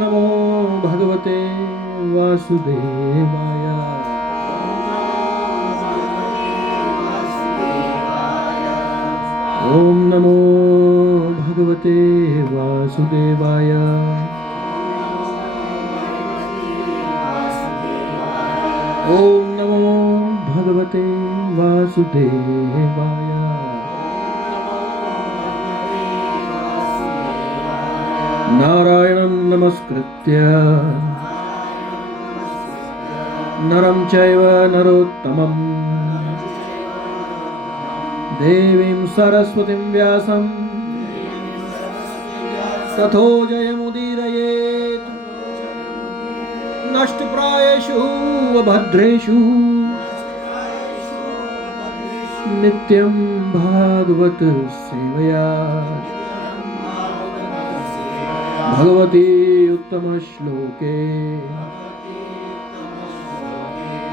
नमो भगवते वासुदेवाय। ओम नमो भगवते वासुदेवाय। ओम नमो भगवते वासुदेवाय। नारायणं नमस्कृत्य नरं चैव नरोत्तमं देवीं सरस्वतीं व्यासं ततो जयमुदीरयेत्। नष्टप्रायेषु भद्रेषु नित्यं भागवत सेवया भगवती उत्तम श्लोके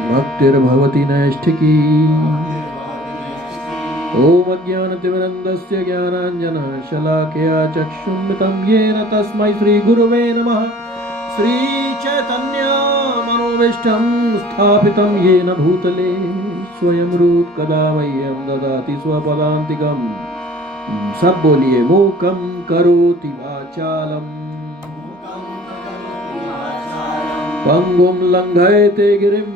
भक्तिर्भवति नैष्ठिकी। ओम अज्ञानतिमिरन्धस्य ज्ञानाञ्जनशलाकया चक्षुन्मिलितं येन तस्मै श्रीगुरवे नमः। श्रीचैतन्यमनोभीष्टं स्थापितं येन भूतले स्वयं रूप कदा मह्यं ददाति स्वपदान्तिकम्। सब बोलिए। मूकं करोति वाचालम् पंगुं लंघयते गिरिं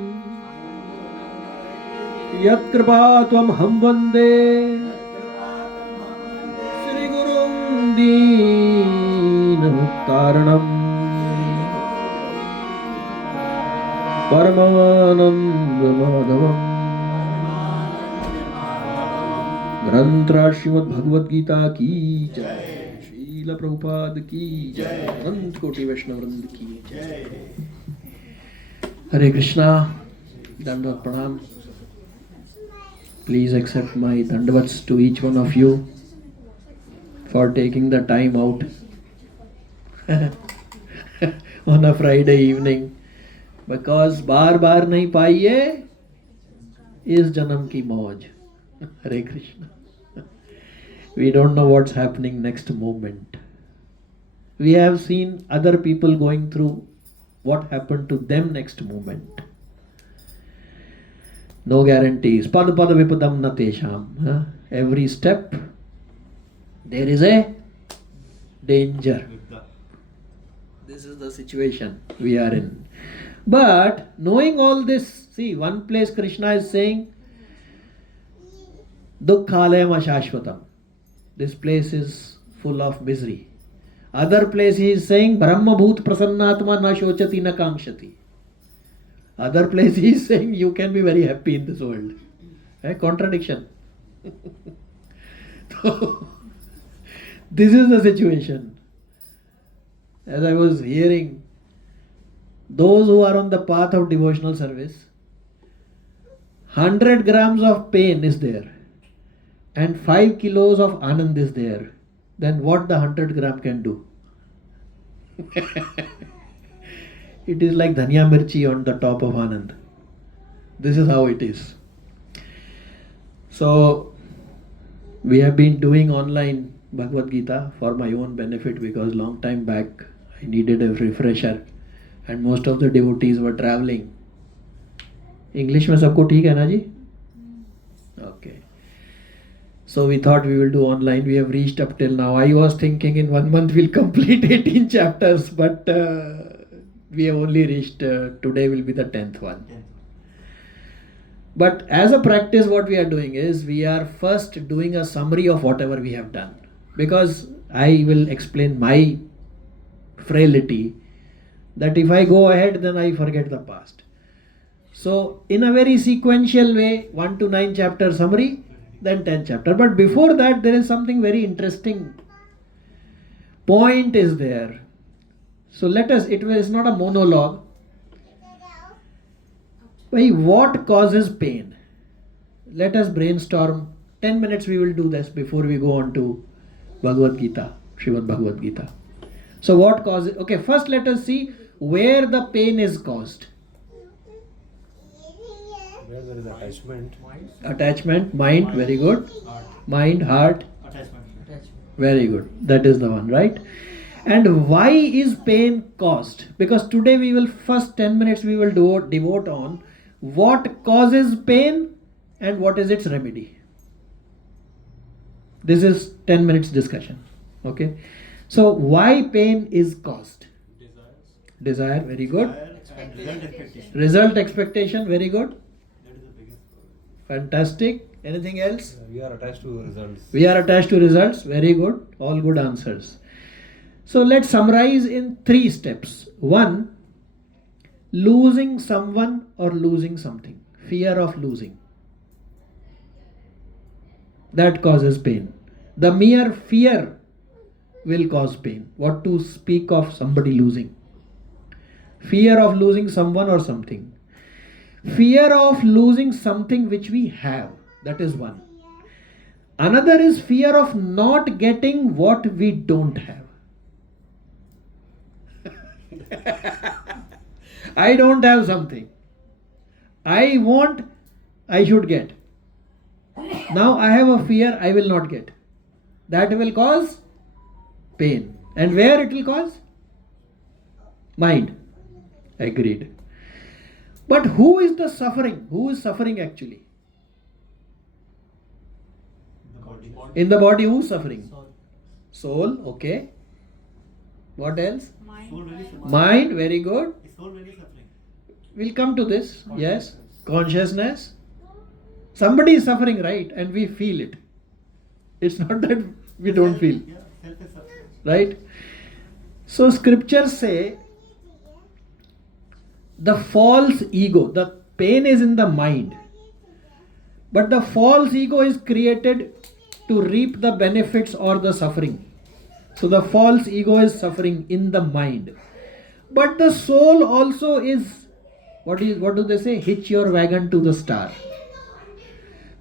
यत्कृपात्वमहं वन्दे श्रीगुरुं दीनतारणम् परमानन्दमाधवम्। ग्रंथराज श्रीमद् भगवद गीता की जय। श्रील प्रभुपाद की जय। अनंत कोटि वैष्णव वृंद की जय। हरे कृष्णा। दंडवत प्रणाम। Please accept my dandavats to each one of you for taking the time out on a Friday evening, because बार बार नहीं पाइए इस जन्म की मौज। Hare Krishna. We don't know what's happening next moment. We have seen other people going through what happened to them next moment. No guarantees. Pad pad vipadam na tesham. Every step there is a danger. This is the situation we are in. But knowing all this, see, one place Krishna is saying Dukkhalayam ashashvatam. This place is full of misery. Other place he is saying Brahma bhoot prasannatma na shochati na kamshati. Other place he is saying you can be very happy in this world. Contradiction. So, this is the situation. As I was hearing, those who are on the path of devotional service, 100 grams of pain is there and 5 kilos of anand is there, then what the 100 gram can do? It is like dhania mirchi on the top of anand. This is how it is. So we have been doing online Bhagavad Gita for my own benefit, because long time back I needed a refresher and most of the devotees were traveling. English में सबको ठीक है ना जी? Okay. So we thought we will do online. We have reached up till now. I was thinking in 1 month we'll complete 18 chapters, but we have only reached, today will be the 10th one. But as a practice, what we are doing is we are first doing a summary of whatever we have done, because I will explain my frailty that if I go ahead then I forget the past. So in a very sequential way, 1 to 9 chapter summary, then 10 chapter. But before that there is something very interesting point is there. So let us, it is not a monologue. Why, what causes pain? Let us brainstorm. 10 minutes we will do this before we go on to Bhagavad Gita, Srimad Bhagavad Gita. So what causes, okay, first let us see where the pain is caused. Where there is attachment. Attachment, mind, very good. Heart. Mind, heart, Attachment. very good. That is the one, right? And why is pain caused? Because today we will first 10 minutes we will devote on what causes pain and what is its remedy. This is 10 minutes discussion. Okay. So why pain is caused? Desire, very good. Result expectation, very good. Fantastic. Anything else? We are attached to results. We are attached to results, very good. All good answers. So let's summarize in 3 steps. 1, losing someone or losing something. Fear of losing. That causes pain. The mere fear will cause pain. What to speak of somebody losing? Fear of losing someone or something. Fear of losing something which we have. That is one. Another is fear of not getting what we don't have. I don't have something. I want, I should get. Now I have a fear I will not get. That will cause pain. And where it will cause? Mind. Agreed. But who is the suffering? Who is suffering actually? In the body, who is suffering? Soul, okay. What else? Mind, very good. We'll come to this. Yes. Consciousness. Somebody is suffering, right? And we feel it. It's not that we don't feel. Right? So scriptures say the false ego, the pain is in the mind. But the false ego is created to reap the benefits or the suffering. So the false ego is suffering in the mind. But the soul also is, what do they say? Hitch your wagon to the star.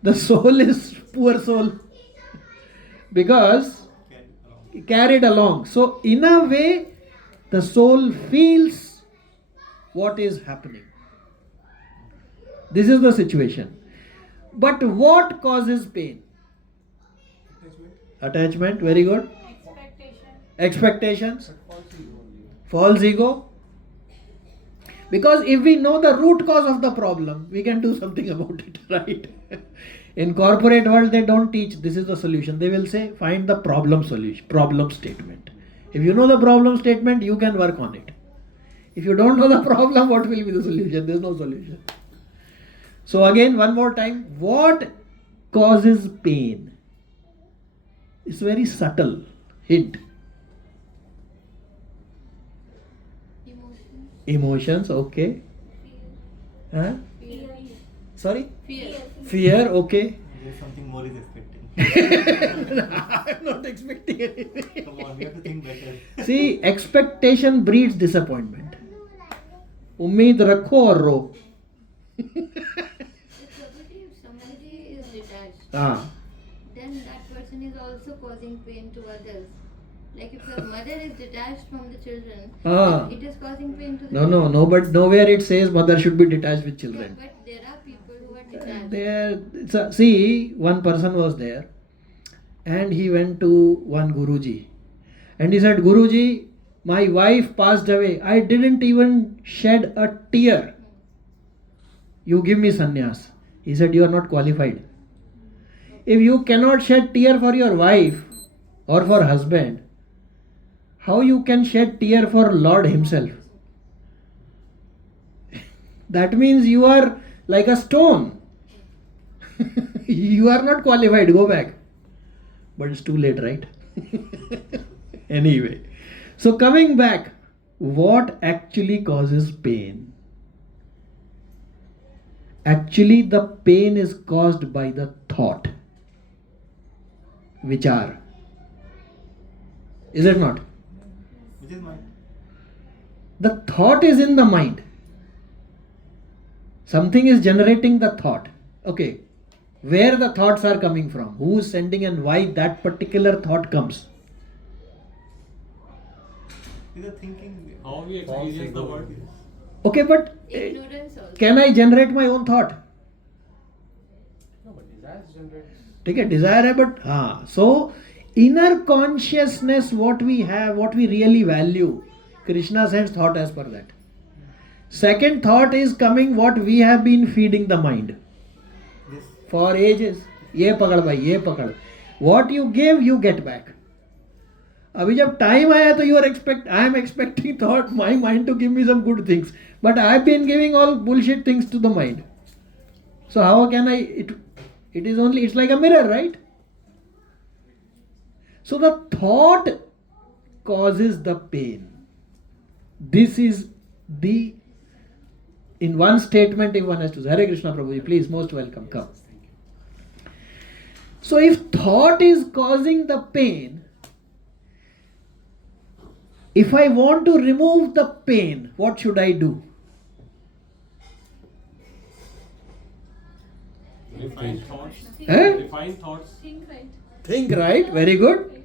The soul is poor soul. Because carried along. So in a way, the soul feels what is happening. This is the situation. But what causes pain? Attachment, very good. Expectations. False ego. Because if we know the root cause of the problem, we can do something about it, right? In corporate world, they don't teach this is the solution. They will say find the problem statement. If you know the problem statement, you can work on it. If you don't know the problem, what will be the solution? There is no solution. So again, one more time, what causes pain? It's very subtle hint. Emotions, okay. Huh? Sorry? Fear, okay. There's something more is expecting. I'm not expecting anything. Come on, we have to think better. See, expectation breeds disappointment. उम्मीद रखो और रो. If somebody is detached, हाँ. then that person is also causing pain to others. Like if the mother is detached from the children, Ah. it is causing pain to the No, children. but nowhere it says mother should be detached with Yeah, children. but there are people who are detached. There, see, one person was there, and he went to one Guruji, and he said, Guruji, my wife passed away. I didn't even shed a tear. You give me sannyas. He said, you are not qualified. If you cannot shed tear for your wife or for husband, how you can shed tear for Lord himself? That means you are like a stone. You are not qualified. Go back. But it's too late, right? Anyway. So coming back, what actually causes pain? Actually, the pain is caused by the thought. Vichar. Is it not? Which is mine. The thought is in the mind. Something is generating the thought. Okay. Where the thoughts are coming from? Who is sending and why that particular thought comes? These are thinking. How we experience the world. Okay, but Ignorance also. can I generate my own thought? No, but desires generate. ठीक है, desire है, but हाँ. So inner consciousness, what we have, what we really value, Krishna sends thought as per that. Second thought is coming what we have been feeding the mind This. for ages. ये पकड़ भाई, ये पकड़. What you give, you get back. अभी जब time आया तो I am expecting thought, my mind to give me some good things. But I have been giving all bullshit things to the mind. So how can it is only, it's like a mirror, right? So the thought causes the pain. This is the, in one statement, if one has to say, Hare Krishna Prabhuji, please, most welcome, come. So if thought is causing the pain, if I want to remove the pain, what should I do? Refine thoughts. Eh? Refine thoughts. Think right, very good.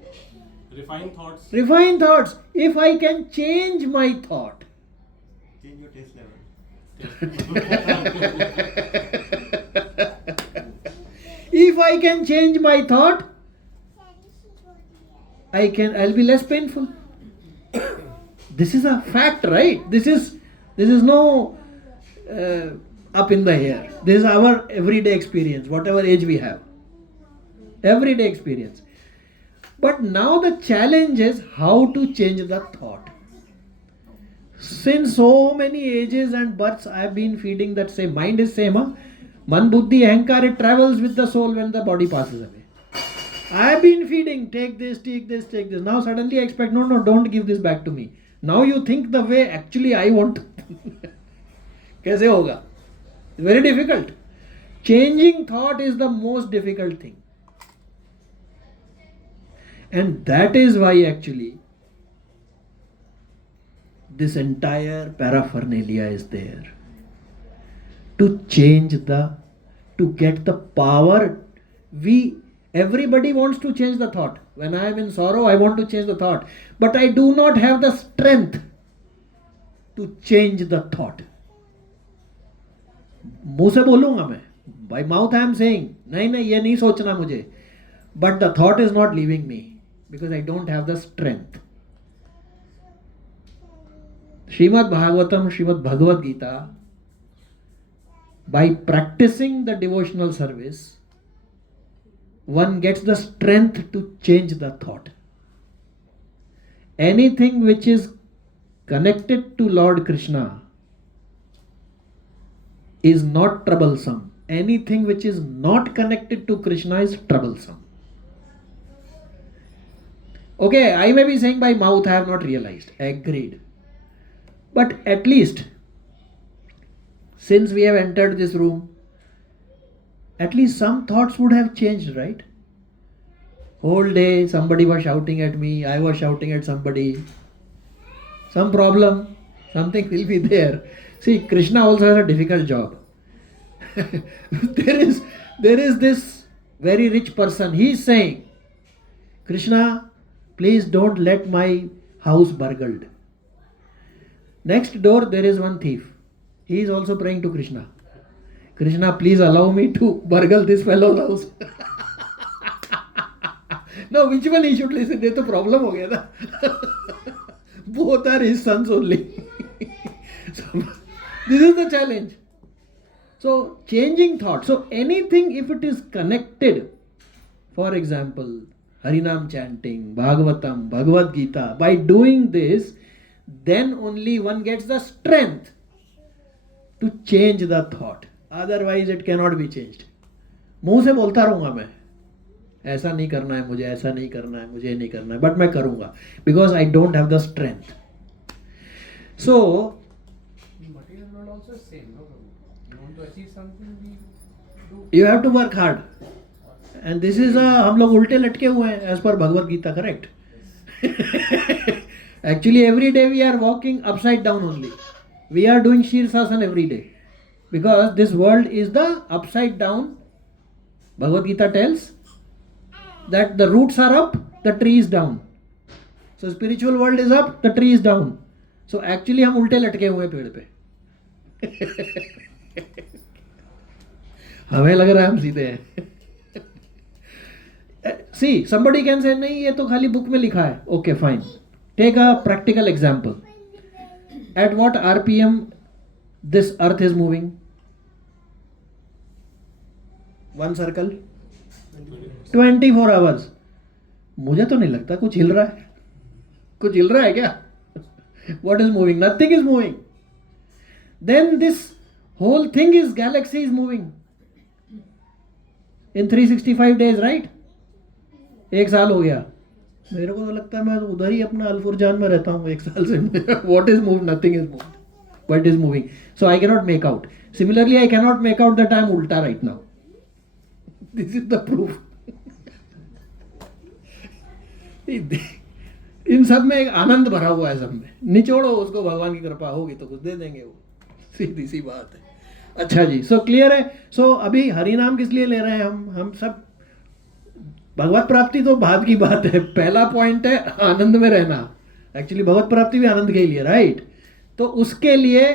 Refine thoughts. Refine thoughts. If I can change my thought, Change your taste level. if I can change my thought, I'll be less painful. This is a fact, right? This is no up in the air. This is our everyday experience, whatever age we have. Everyday experience. But now the challenge is how to change the thought. Since so many ages and births I have been feeding that same, mind is same, huh? Man, buddhi, ahankar, it travels with the soul when the body passes away. I have been feeding, take this, take this, take this. Now suddenly I expect, no, don't give this back to me. Now you think the way actually I want. Kaise hoga? It's very difficult. Changing thought is the most difficult thing. And that is why actually this entire paraphernalia is there. To change to get the power. Everybody wants to change the thought. When I am in sorrow, I want to change the thought. But I do not have the strength to change the thought. मुंह से बोलूंगा मैं. By mouth I am saying, नहीं ये नहीं सोचना मुझे. But the thought is not leaving me. Because I don't have the strength. Srimad Bhagavatam, Srimad Bhagavad Gita, by practicing the devotional service, one gets the strength to change the thought. Anything which is connected to Lord Krishna is not troublesome. Anything which is not connected to Krishna is troublesome. Okay, I may be saying by mouth I have not realized. Agreed. But at least, since we have entered this room, at least some thoughts would have changed, right? Whole day somebody was shouting at me, I was shouting at somebody. Some problem, something will be there. See, Krishna also has a difficult job. There is this very rich person. He is saying, Krishna, please don't let my house burgled. Next door there is one thief. He is also praying to Krishna. Krishna, please allow me to burgle this fellow's house. Now which one he should listen? There's a problem ho gaya na. Both are his sons only. So, this is the challenge. So changing thought. So anything if it is connected, for example, Harinam chanting, Bhagavatam, Bhagavad Gita, by doing this, then only one gets the strength to change the thought. Otherwise it cannot be changed. मुंह से बोलता रहूंगा मैं, ऐसा नहीं करना है मुझे, ऐसा नहीं करना है मुझे, नहीं करना है, but मैं करूंगा because I don't have the strength. So material world also is same, no Prabhu? You want to achieve something, we do. you have to work hard. And this is हम लोग उल्टे लटके हुए हैं as per Bhagavad Gita, correct? Actually every day we are walking upside down only. We are doing Shirsasana every day. Because this world is the upside down. Bhagavad Gita tells that the roots are up, the tree is down. So spiritual world is up, the tree is down. So actually हम उल्टे लटके हुए हैं पेड़ पे. हमें लग रहा है हम सीधे हैं. See, somebody can say नहीं ये तो खाली बुक में लिखा है. Okay, fine. Take a practical example. At what RPM this earth is moving? One circle? 24 hours. मुझे तो नहीं लगता कुछ हिल रहा है. कुछ हिल रहा है क्या? What is moving? Nothing is moving. Then this whole thing is galaxy is moving. In 365 days, right? एक साल हो गया. मेरे को तो लगता है मैं उधर ही अपना अल्फुरजान में रहता हूँ 1 साल से. What is moved? Nothing is moved. But is moving. So I cannot make out. Similarly, I cannot make out that I am ulta right now. This is the proof. इन सब में एक आनंद भरा हुआ है. सब में निचोड़ो उसको, भगवान की कृपा होगी तो कुछ दे देंगे वो. सीधी सी बात है. अच्छा जी, सो क्लियर है. सो अभी हरि नाम किस लिए ले रहे हैं हम सब? भगवत प्राप्ति तो बाद की बात है. पहला पॉइंट है आनंद में रहना. एक्चुअली भगवत प्राप्ति भी आनंद के ही लिए, राइट? तो उसके लिए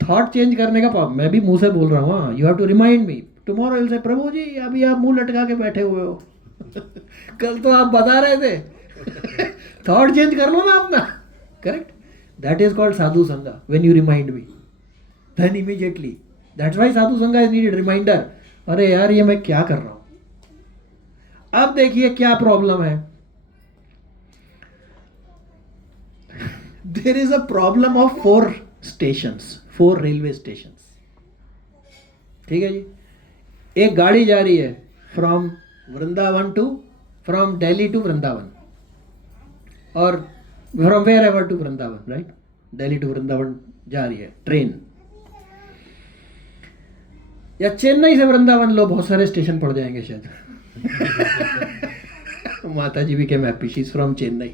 थॉट चेंज करने का मैं भी मुंह से बोल रहा हूँ. हाँ, you have to remind me tomorrow. Will say Prabhu जी अभी आप मुंह लटका के बैठे हुए हो. कल तो आप बता रहे थे. थॉट चेंज कर लो ना अपना. Correct. That is called sadhu sanga. When you remind me then immediately. That's why sadhu sanga is needed. Reminder. अरे यार ये मैं क्या कर रहा हूं. अब देखिए क्या प्रॉब्लम है. There is a problem of 4 stations, 4 railway stations. ठीक है जी. एक गाड़ी जा रही है from Vrindavan to, from Delhi to Vrindavan, और from wherever to Vrindavan, right? Delhi to Vrindavan जा रही है ट्रेन. या चेन्नई से वृंदावन लो, बहुत सारे स्टेशन पड़ जाएंगे शायद. माता जी भी came happy, she is from Chennai.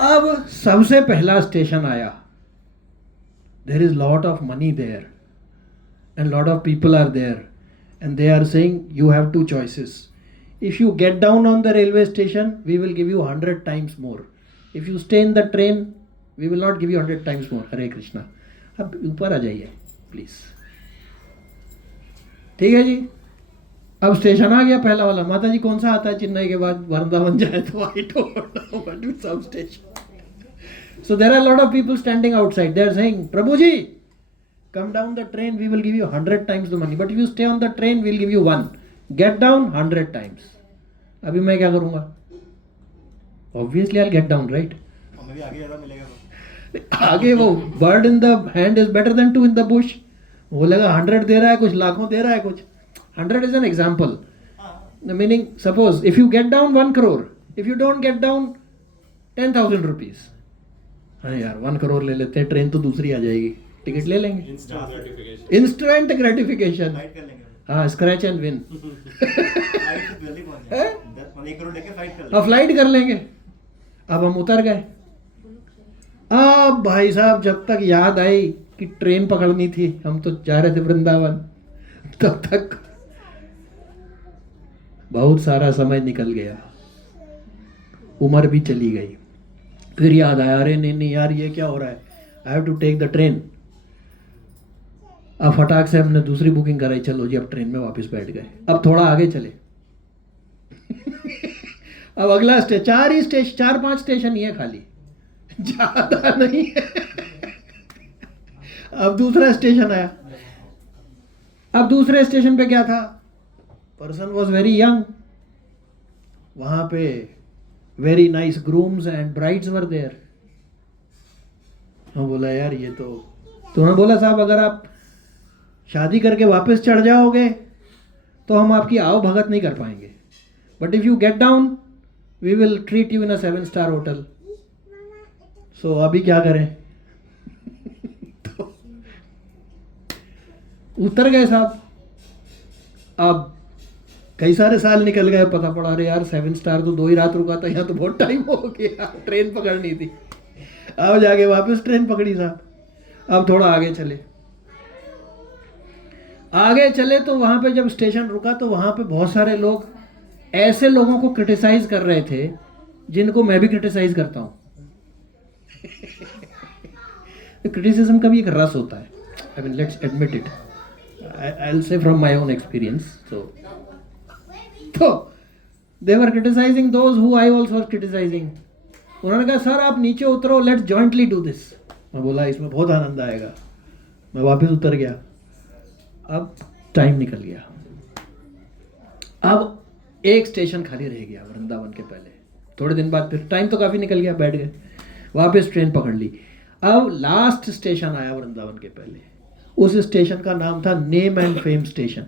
अब सबसे पहला स्टेशन आया. There is lot of money there and lot of people are there and they are saying you have 2 choices. If you get down on the railway station, we will give you 100 times more. If you stay in the train, we will not give you 100 times more. हरे कृष्णा. अब ऊपर आ जाइए please. ठीक है जी. अब station आ गया पहला वाला. माता जी कौन सा आता है चेन्नई के बाद वृंदावन जाए तो? I don't know what is sub station. So there are lot of people standing outside. They are saying Prabhu ji come down the train, we will give you 100 times the money, but if you stay on the train, we will give you 1. Get down 100 times. अभी मैं क्या करूंगा? Obviously I'll get down, right? हमें भी आगे ज़्यादा मिलेगा तो. आगे वो bird in the hand is better than 2 in the bush. वो लगा 100 दे रहा है, कुछ लाखों दे रहा है कुछ. 100 is an example. The meaning, suppose if you get down 1 crore, if you don't get down 10,000 rupees. हाँ यार 1 crore ले लेते हैं, ट्रेन तो दूसरी आ जाएगी, टिकट ले लेंगे. Instant gratification. Instant gratification. Fight कर लेंगे. हाँ, स्क्रैच एंड विन. फ्लाइट से जल्दी पहुंच जाएंगे. 1 करोड़ लेके फ्लाइट कर लेंगे. अब फ्लाइट कर लेंगे. अब हम उतर गए. अब भाई साहब जब तक याद आई कि ट्रेन पकड़नी थी, हम तो जा रहे थे वृंदावन, तब तक बहुत सारा समय निकल गया. उम्र भी चली गई. फिर याद आया, अरे नहीं यार ये क्या हो रहा है, I have to take the train. अब फटाक से हमने दूसरी बुकिंग कराई. चलो जी अब ट्रेन में वापस बैठ गए. अब थोड़ा आगे चले. अब अगला स्टेशन, 4-5 स्टेशन ही है खाली, ज्यादा नहीं है. अब दूसरा स्टेशन आया. अब दूसरे स्टेशन पे क्या था? Person was very young. वहां पे very nice grooms and brides were there. हम बोला यार ये तो उन्होंने बोला साहब अगर आप शादी करके वापस चढ़ जाओगे तो हम आपकी आओ भगत नहीं कर पाएंगे, but if you get down we will treat you in a 7-star hotel. So अभी क्या करें? तो उतर गए साहब. अब कई सारे साल निकल गए, पता पड़ा अरे यार 7 स्टार तो 2 ही रात रुका था, यहाँ तो बहुत टाइम हो गया, ट्रेन पकड़नी थी. अब जाके वापस ट्रेन पकड़ी साहब. अब थोड़ा आगे चले तो वहां पे जब स्टेशन रुका तो वहां पे बहुत सारे लोग ऐसे लोगों को क्रिटिसाइज कर रहे थे जिनको मैं भी क्रिटिसाइज करता हूं. क्रिटिसिज्म का भी एक रस होता है. I mean let's admit it. I'll say from my own experience. So they were criticizing those who I also was criticizing. उन्होंने कहा सर आप नीचे उतरो, लेट्स जॉइंटली डू दिस. मैं बोला इसमें बहुत आनंद आएगा. मैं वापस उतर गया. अब टाइम निकल गया. अब एक स्टेशन खाली रह गया वृंदावन के पहले. थोड़े दिन बाद फिर टाइम तो काफ़ी निकल गया, बैठ गए, वापस ट्रेन पकड़ ली. अब लास्ट स्टेशन आया वृंदावन के पहले. उस स्टेशन का नाम था नेम एंड फेम स्टेशन.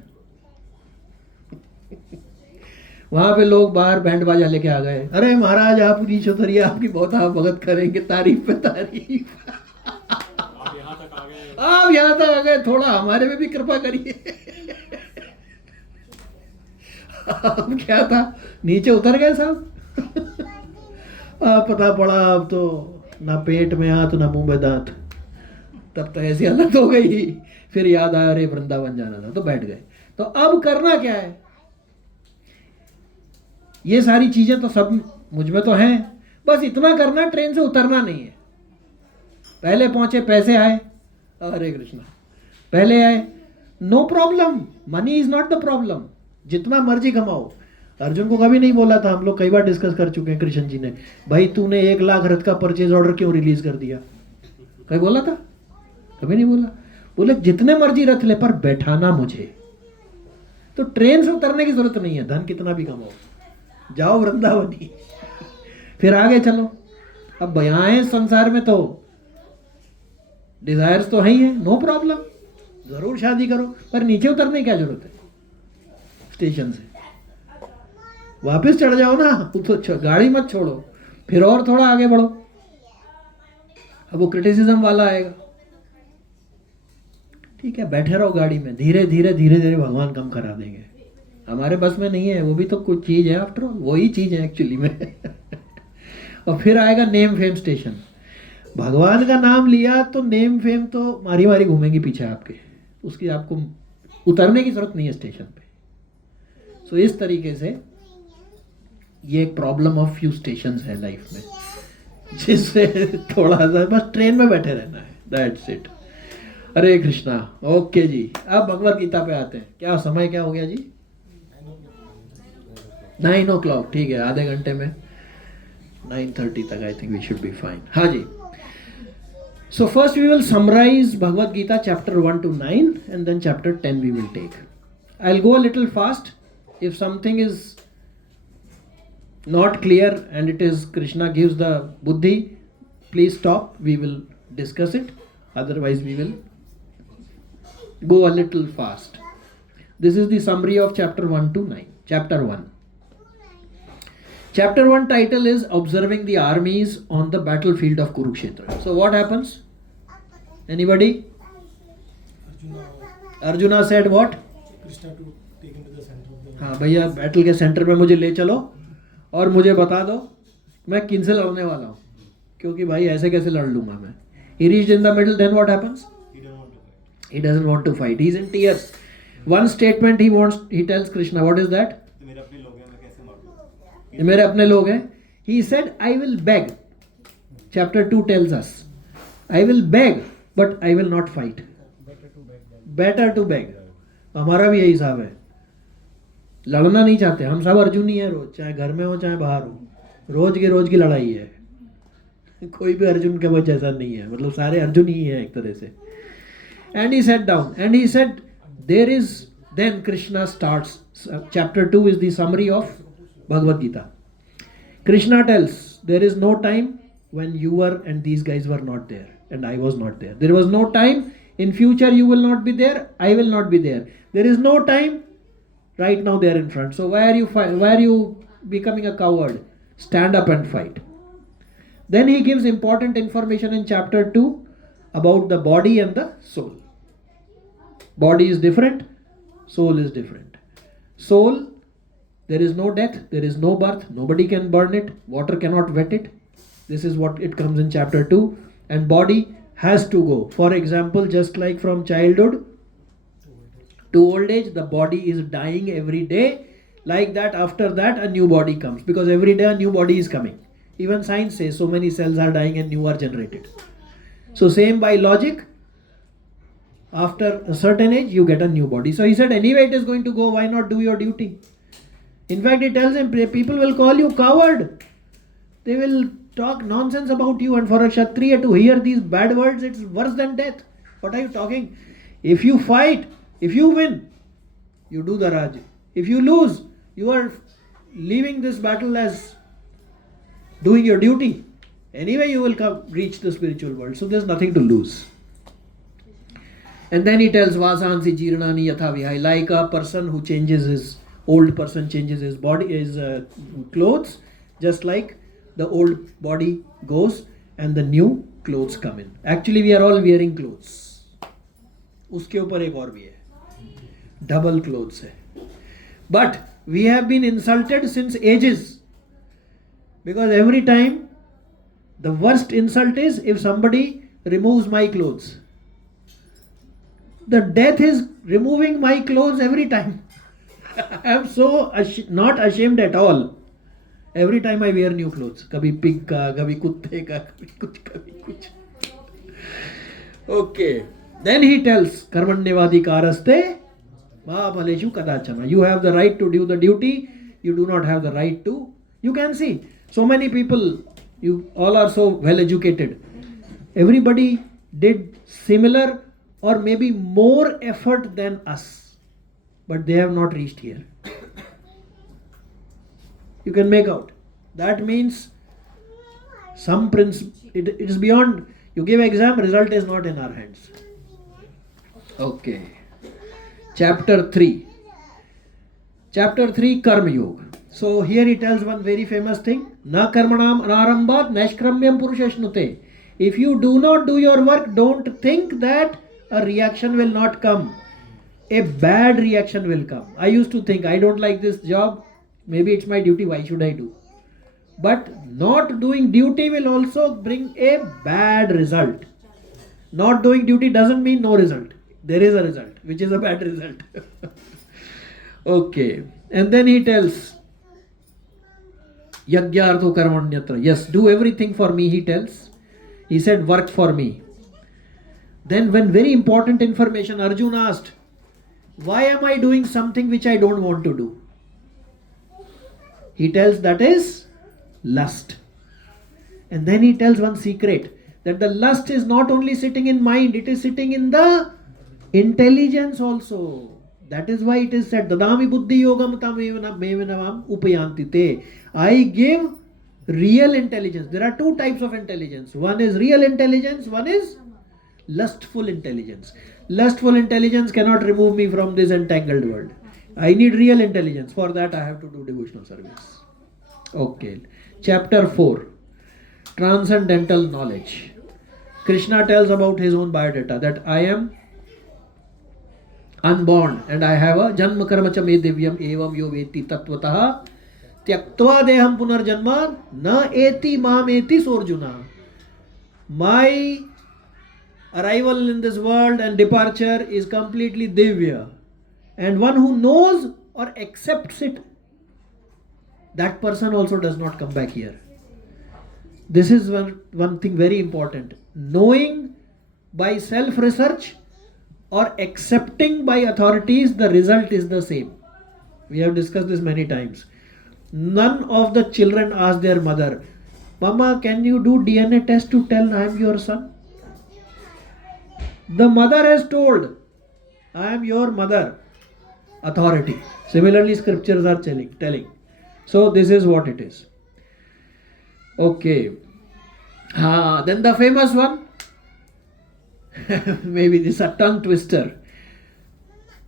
वहां पे लोग बाहर बैंड बाजा लेके आ गए. अरे महाराज आप नीचे उतरिए, आपकी बहुत आप भगत करेंगे, तारीफ पे तारीफ. आप यहाँ तक आ गए. आप यहाँ तक आ गए, थोड़ा हमारे में भी कृपा करिए. अब क्या था, नीचे उतर गए साहब. पता पड़ा अब तो ना पेट में हाथ ना मुंह में दांत. तब तो ऐसी हालत हो गई. फिर याद आया अरे वृंदावन जाना था, तो बैठ गए. तो अब करना क्या है, ये सारी चीजें तो सब मुझ में तो हैं, बस इतना करना ट्रेन से उतरना नहीं है. पहले पहुंचे, पैसे आए, हरे कृष्णा, पहले आए, no problem, money is not the problem, जितना मर्जी कमाओ. अर्जुन को कभी नहीं बोला था, हम लोग कई बार डिस्कस कर चुके हैं कृष्ण जी ने, भाई तूने 1 लाख रथ का परचेज ऑर्डर क्यों रिलीज कर दिया? कभी बोला था? कभी नहीं बोला. बोले जितने मर्जी रथ ले पर बैठाना मुझे. तो ट्रेन से उतरने की जरूरत नहीं है, धन कितना भी कमाओ, जाओ वृंदावनी. फिर आगे चलो. अब यहाँ है संसार में तो डिजायर्स तो है ही है, नो प्रॉब्लम, जरूर शादी करो, पर नीचे उतरने की क्या जरूरत है? स्टेशन से वापस चढ़ जाओ ना, तो गाड़ी मत छोड़ो, फिर और थोड़ा आगे बढ़ो. अब वो क्रिटिसिज्म वाला आएगा. ठीक है, बैठे रहो गाड़ी में, धीरे धीरे धीरे धीरे भगवान कम करा देंगे. हमारे बस में नहीं है, वो भी तो कुछ चीज है, आफ्टर ऑल वही चीज है एक्चुअली में. और फिर आएगा नेम फेम स्टेशन. भगवान का नाम लिया तो नेम फेम तो मारी मारी घूमेंगी पीछे आपके, उसकी आपको उतरने की जरूरत नहीं है स्टेशन पे. सो इस तरीके से ये एक प्रॉब्लम ऑफ फ्यू स्टेशन है लाइफ में, जिससे थोड़ा सा बस ट्रेन में बैठे रहना है, that's it. Hare Krishna. Okay जी, अब भगवत गीता पे आते हैं. क्या समय क्या हो गया जी? 9 o'clock. ठीक है, आधे घंटे में 9:30 तक I think we should be fine. हाँ जी. So first we will summarize Bhagavad Gita chapter 1 to 9 and then chapter 10 we will take. I'll go a little fast. If something is not clear and it is Krishna gives the buddhi, please stop. We will discuss it. Otherwise we will go a little fast. This is the summary of chapter 1 to 9. Chapter 1. Chapter 1 title is Observing the Armies on the Battlefield of Kurukshetra. So what happens? Anybody? Arjuna said what? Krishna to take him to the center of the. हाँ भैया, battle के centre में मुझे ले चलो और मुझे बता दो मैं किन से लड़ने वाला हूँ, क्योंकि भाई ऐसे कैसे लड़ लूंगा मैं. He reached in the middle, then what happens? He don't want to fight. He doesn't want to fight. He's in tears. One statement he tells Krishna. What is that? तो मेरे अपने लोग हैं, मैं कैसे मारूं? ये मेरे अपने लोग हैं. He said, I will beg. Chapter 2 tells us, I will beg, but I will not fight. Better to beg. हमारा भी यही हिसाब है, लड़ना नहीं चाहते हम. सब अर्जुन ही है रोज, चाहे घर में हो चाहे बाहर हो, रोज की लड़ाई है. कोई भी अर्जुन के वो जैसा नहीं है, मतलब सारे अर्जुन ही हैं एक तरह से. And he sat down and he said, there is, then Krishna starts. Chapter 2 is the summary of Bhagavad Gita. Krishna tells, there is no time when you were and these guys were not there and I was not there. There was no time, in future you will not be there, I will not be there. There is no time, right now they are in front. So why are you becoming a coward? Stand up and fight. Then he gives important information in chapter 2 about the body and the soul. Body is different, soul is different. Soul, there is no death, there is no birth, nobody can burn it, water cannot wet it. This is what it comes in chapter 2. And body has to go. For example, just like from childhood to old age, the body is dying every day. Like that, after that, a new body comes. Because every day a new body is coming. Even science says so many cells are dying and new are generated. So same by logic, After a certain age, you get a new body. So he said, anyway, it is going to go. Why not do your duty? In fact, he tells him, people will call you coward. They will talk nonsense about you. And for a Kshatriya to hear these bad words, it's worse than death. What are you talking? If you fight, if you win, you do the Raj. If you lose, you are leaving this battle as doing your duty. Anyway, you will reach the spiritual world. So there's nothing to lose. And then he tells Vasansi Jirnani Yatha Vihai, like a person who changes his, old person changes his body, his clothes, just like the old body goes and the new clothes come in. Actually, we are all wearing clothes. Uske upar ek aur bhi hai. Double clothes hai. But we have been insulted since ages. Because every time, the worst insult is if somebody removes my clothes. The death is removing my clothes every time. I am so not ashamed at all. Every time I wear new clothes. Kabhi pig ka, kabhi kutte ka, kabhi kuch. Okay. Then he tells, Karmanyavadi karaste ma bhaleshu kadachana. You have the right to do the duty. You do not have the right to. You can see, so many people, you all are so well educated. Everybody did similar or maybe more effort than us, but they have not reached here. You can make out. That means some principle, it is beyond, you give exam, result is not in our hands. Okay. Chapter 3. Chapter 3, Karma Yoga. So here he tells one very famous thing. Na karmanam anarambhat nashkramyam purushashnute. If you do not do your work, don't think that a reaction will not come. A bad reaction will come. I used to think, I don't like this job. Maybe it's my duty. Why should I do? But not doing duty will also bring a bad result. Not doing duty doesn't mean no result. There is a result, which is a bad result. Okay. And then he tells, Yagyartho karmanyatra. Yes, do everything for me, he tells. He said, work for me. Then when very important information, Arjuna asked, why am I doing something which I don't want to do? He tells that is lust. And then he tells one secret, that the lust is not only sitting in mind, it is sitting in the intelligence also. That is why it is said, Dadami buddhi yogam tamevanam upayanti te. I give real intelligence. There are two types of intelligence. One is real intelligence, one is lustful intelligence. Lustful intelligence cannot remove me from this entangled world. I need real intelligence. For that I have to do devotional service. Okay. Chapter 4. Transcendental knowledge. Krishna tells about his own biodata, that I am unborn and I have a janma karma cha me divyam evam yo veti tattvataha tyaktva deham punarjanma na eti mam eti sorjuna. My arrival in this world and departure is completely divya, and one who knows or accepts it, that person also does not come back here. This is one thing very important. Knowing by self-research or accepting by authorities, the result is the same. We have discussed this many times. None of the children ask their mother, Mama, can you do DNA test to tell I am your son? The mother has told, I am your mother. Authority. Similarly, scriptures are telling. So this is what it is. Okay. Then the famous one. Maybe this is a tongue twister.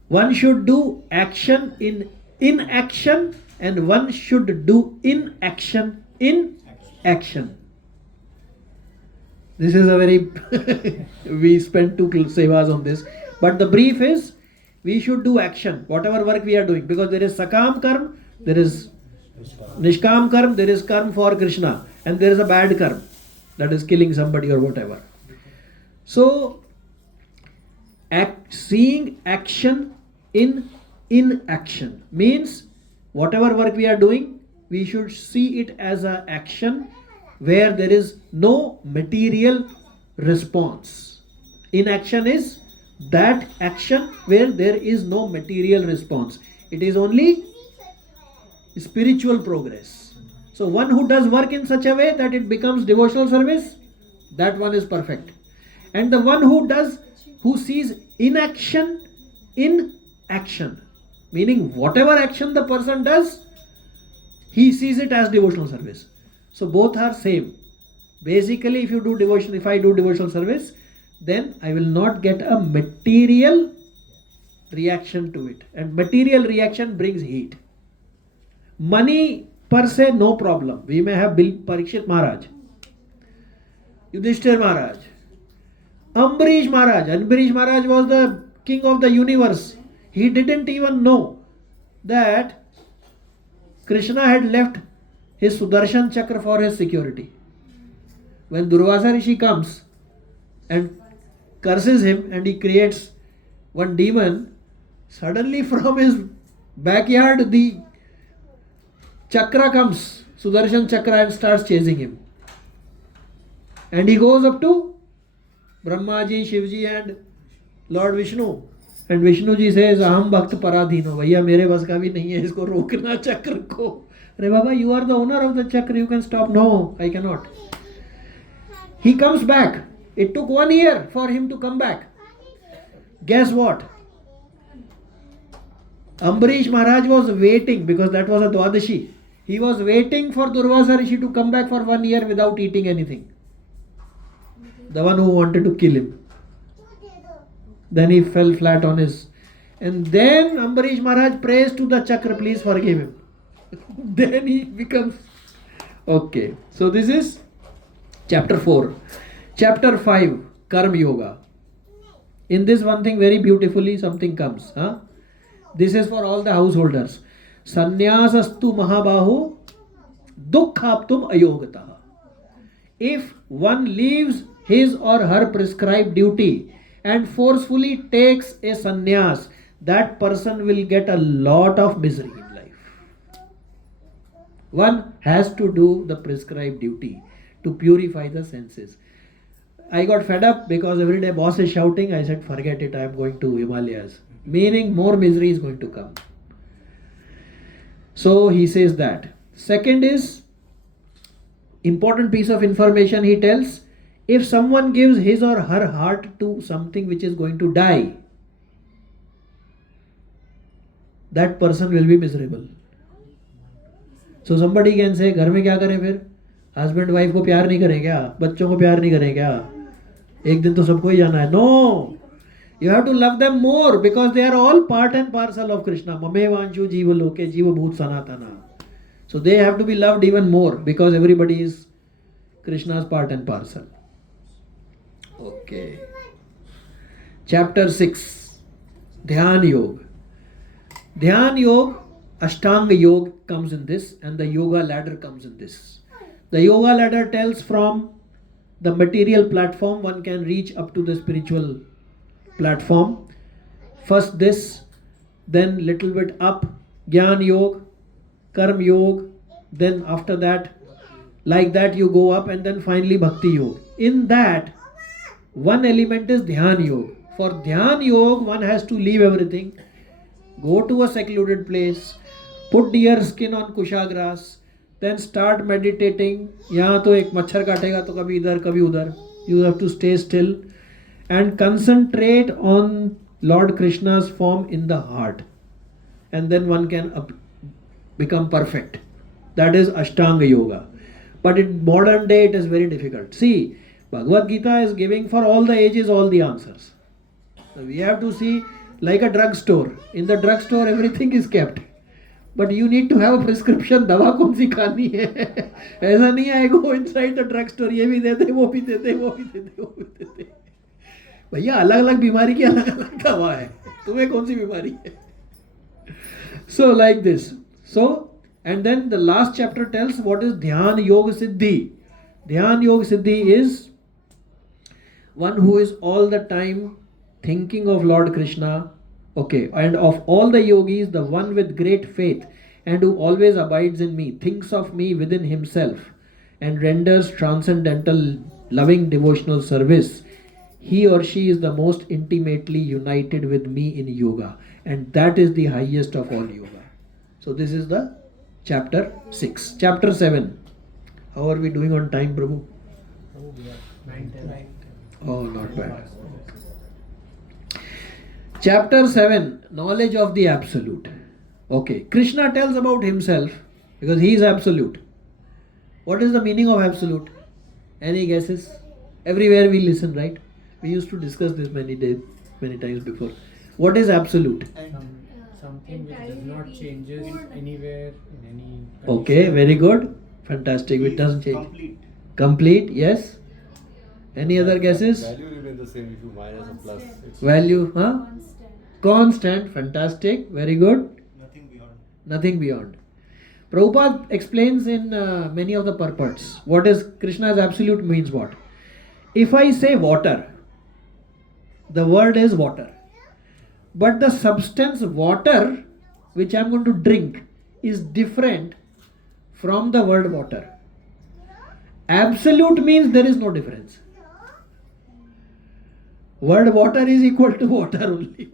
One should do action in inaction, and one should do inaction in action. This is a very we spent 2 sevas on this, but the brief is we should do action, whatever work we are doing, because there is sakam karma, there is nishkam karma, there is karma for Krishna, and there is a bad karma, that is killing somebody or whatever. So seeing action in inaction means whatever work we are doing, we should see it as an action where there is no material response. Inaction is that action where there is no material response. It is only spiritual progress. So one who does work in such a way that it becomes devotional service, that one is perfect. And the one who sees inaction in action, meaning whatever action the person does, he sees it as devotional service. So both are same. Basically, if I do devotional service, then I will not get a material reaction to it. And material reaction brings heat. Money per se, no problem. We may have Parikshit Maharaj, Yudhishthir Maharaj, Ambarish Maharaj. Ambarish Maharaj was the king of the universe. He didn't even know that Krishna had left his Sudarshan Chakra for his security. When Durvasa Rishi comes and curses him and he creates one demon, suddenly from his backyard the chakra comes, Sudarshan Chakra, and starts chasing him. And he goes up to Brahmaji, Shivji and Lord Vishnu. And Vishnu ji says, Aham Bhakt Paradhino. Bhaiya mere bas ka bhi nahi hai isko rokna chakra ko. Arey Baba, you are the owner of the chakra, you can stop. No, I cannot. He comes back. It took 1 year for him to come back. Guess what? Ambarish Maharaj was waiting, because that was a Dwadashi. He was waiting for Durvasa Rishi to come back for 1 year without eating anything. The one who wanted to kill him. Then he fell flat on his. And then Ambarish Maharaj prays to the chakra, please forgive him. Then he becomes. Okay. So this is chapter 4. Chapter 5, Karma Yoga. In this one thing very beautifully something comes. This is for all the householders. Sanyasastu Mahabahu Dukkhaptum Ayogataha. If one leaves his or her prescribed duty and forcefully takes a sannyas, that person will get a lot of misery in life. One has to do the prescribed duty to purify the senses. I got fed up because every day boss is shouting. I said, forget it, I am going to Himalayas. Meaning more misery is going to come. So he says that. Second is, important piece of information he tells, if someone gives his or her heart to something which is going to die, that person will be miserable. So somebody can say, घर में क्या करें फिर? Husband wife को प्यार नहीं करें क्या? बच्चों को प्यार नहीं करें क्या? एक दिन तो सबको ही जाना है. No! You have to love them more because they are all part and parcel of Krishna. Mame vanshu jiva loke jiva bhut sanatana. So they have to be loved even more because everybody is Krishna's part and parcel. Okay. Chapter 6. Dhyan Yoga. Dhyan Yoga, Ashtanga Yoga comes in this, and the Yoga ladder comes in this. The Yoga ladder tells from the material platform one can reach up to the spiritual platform. First this, then little bit up, Jnana Yoga, Karma Yoga, then after that, like that you go up, and then finally Bhakti Yoga. In that, one element is Dhyan Yoga. For Dhyan Yoga, one has to leave everything, go to a secluded place, put deer skin on kusha grass, then start meditating. यहाँ तो एक मच्छर काटेगा तो कभी इधर कभी उधर. You have to stay still and concentrate on Lord Krishna's form in the heart, and then one can become perfect. That is Ashtanga Yoga. But in modern day it is very difficult. See, Bhagavad Gita is giving for all the ages all the answers. So we have to see like a drugstore. In the drugstore everything is kept. But you need to have a prescription. दवा कौन सी खानी है? ऐसा नहीं है I go inside the drugstore, ये भी देते, वो भी देते, वो भी देते, वो भी देते. भैया अलग अलग बीमारी की अलग अलग दवा है. तुम्हें कौन सी बीमारी है? So like this. So, and then the last chapter tells what is Dhyan Yoga Siddhi. Dhyan Yoga Siddhi is one who is all the time thinking of Lord Krishna. Okay, and of all the yogis, the one with great faith and who always abides in me, thinks of me within himself and renders transcendental loving devotional service. he or she is the most intimately united with me in yoga, and that is the highest of all yoga. So this is the chapter 6. Chapter 7. How are we doing on time, Prabhu? Oh, we are 9, 10. Oh, not bad. Chapter 7. Knowledge of the Absolute. Okay, Krishna tells about himself because he is absolute. What is the meaning of absolute? Any guesses? Everywhere we listen, right? We used to discuss this many times before. What is absolute? Something which does not changes anywhere in any condition. Okay, very good. Fantastic. It doesn't change. Complete. Complete, yes. Any other guesses? Value remains the same if you minus a plus. It's Value, huh? Constant. Fantastic. Very good. Nothing beyond. Nothing beyond. Prabhupada explains in many of the purports what is Krishna's absolute means what. If I say water, the word is water. But the substance water which I am going to drink is different from the word water. Absolute means there is no difference. Word water is equal to water only.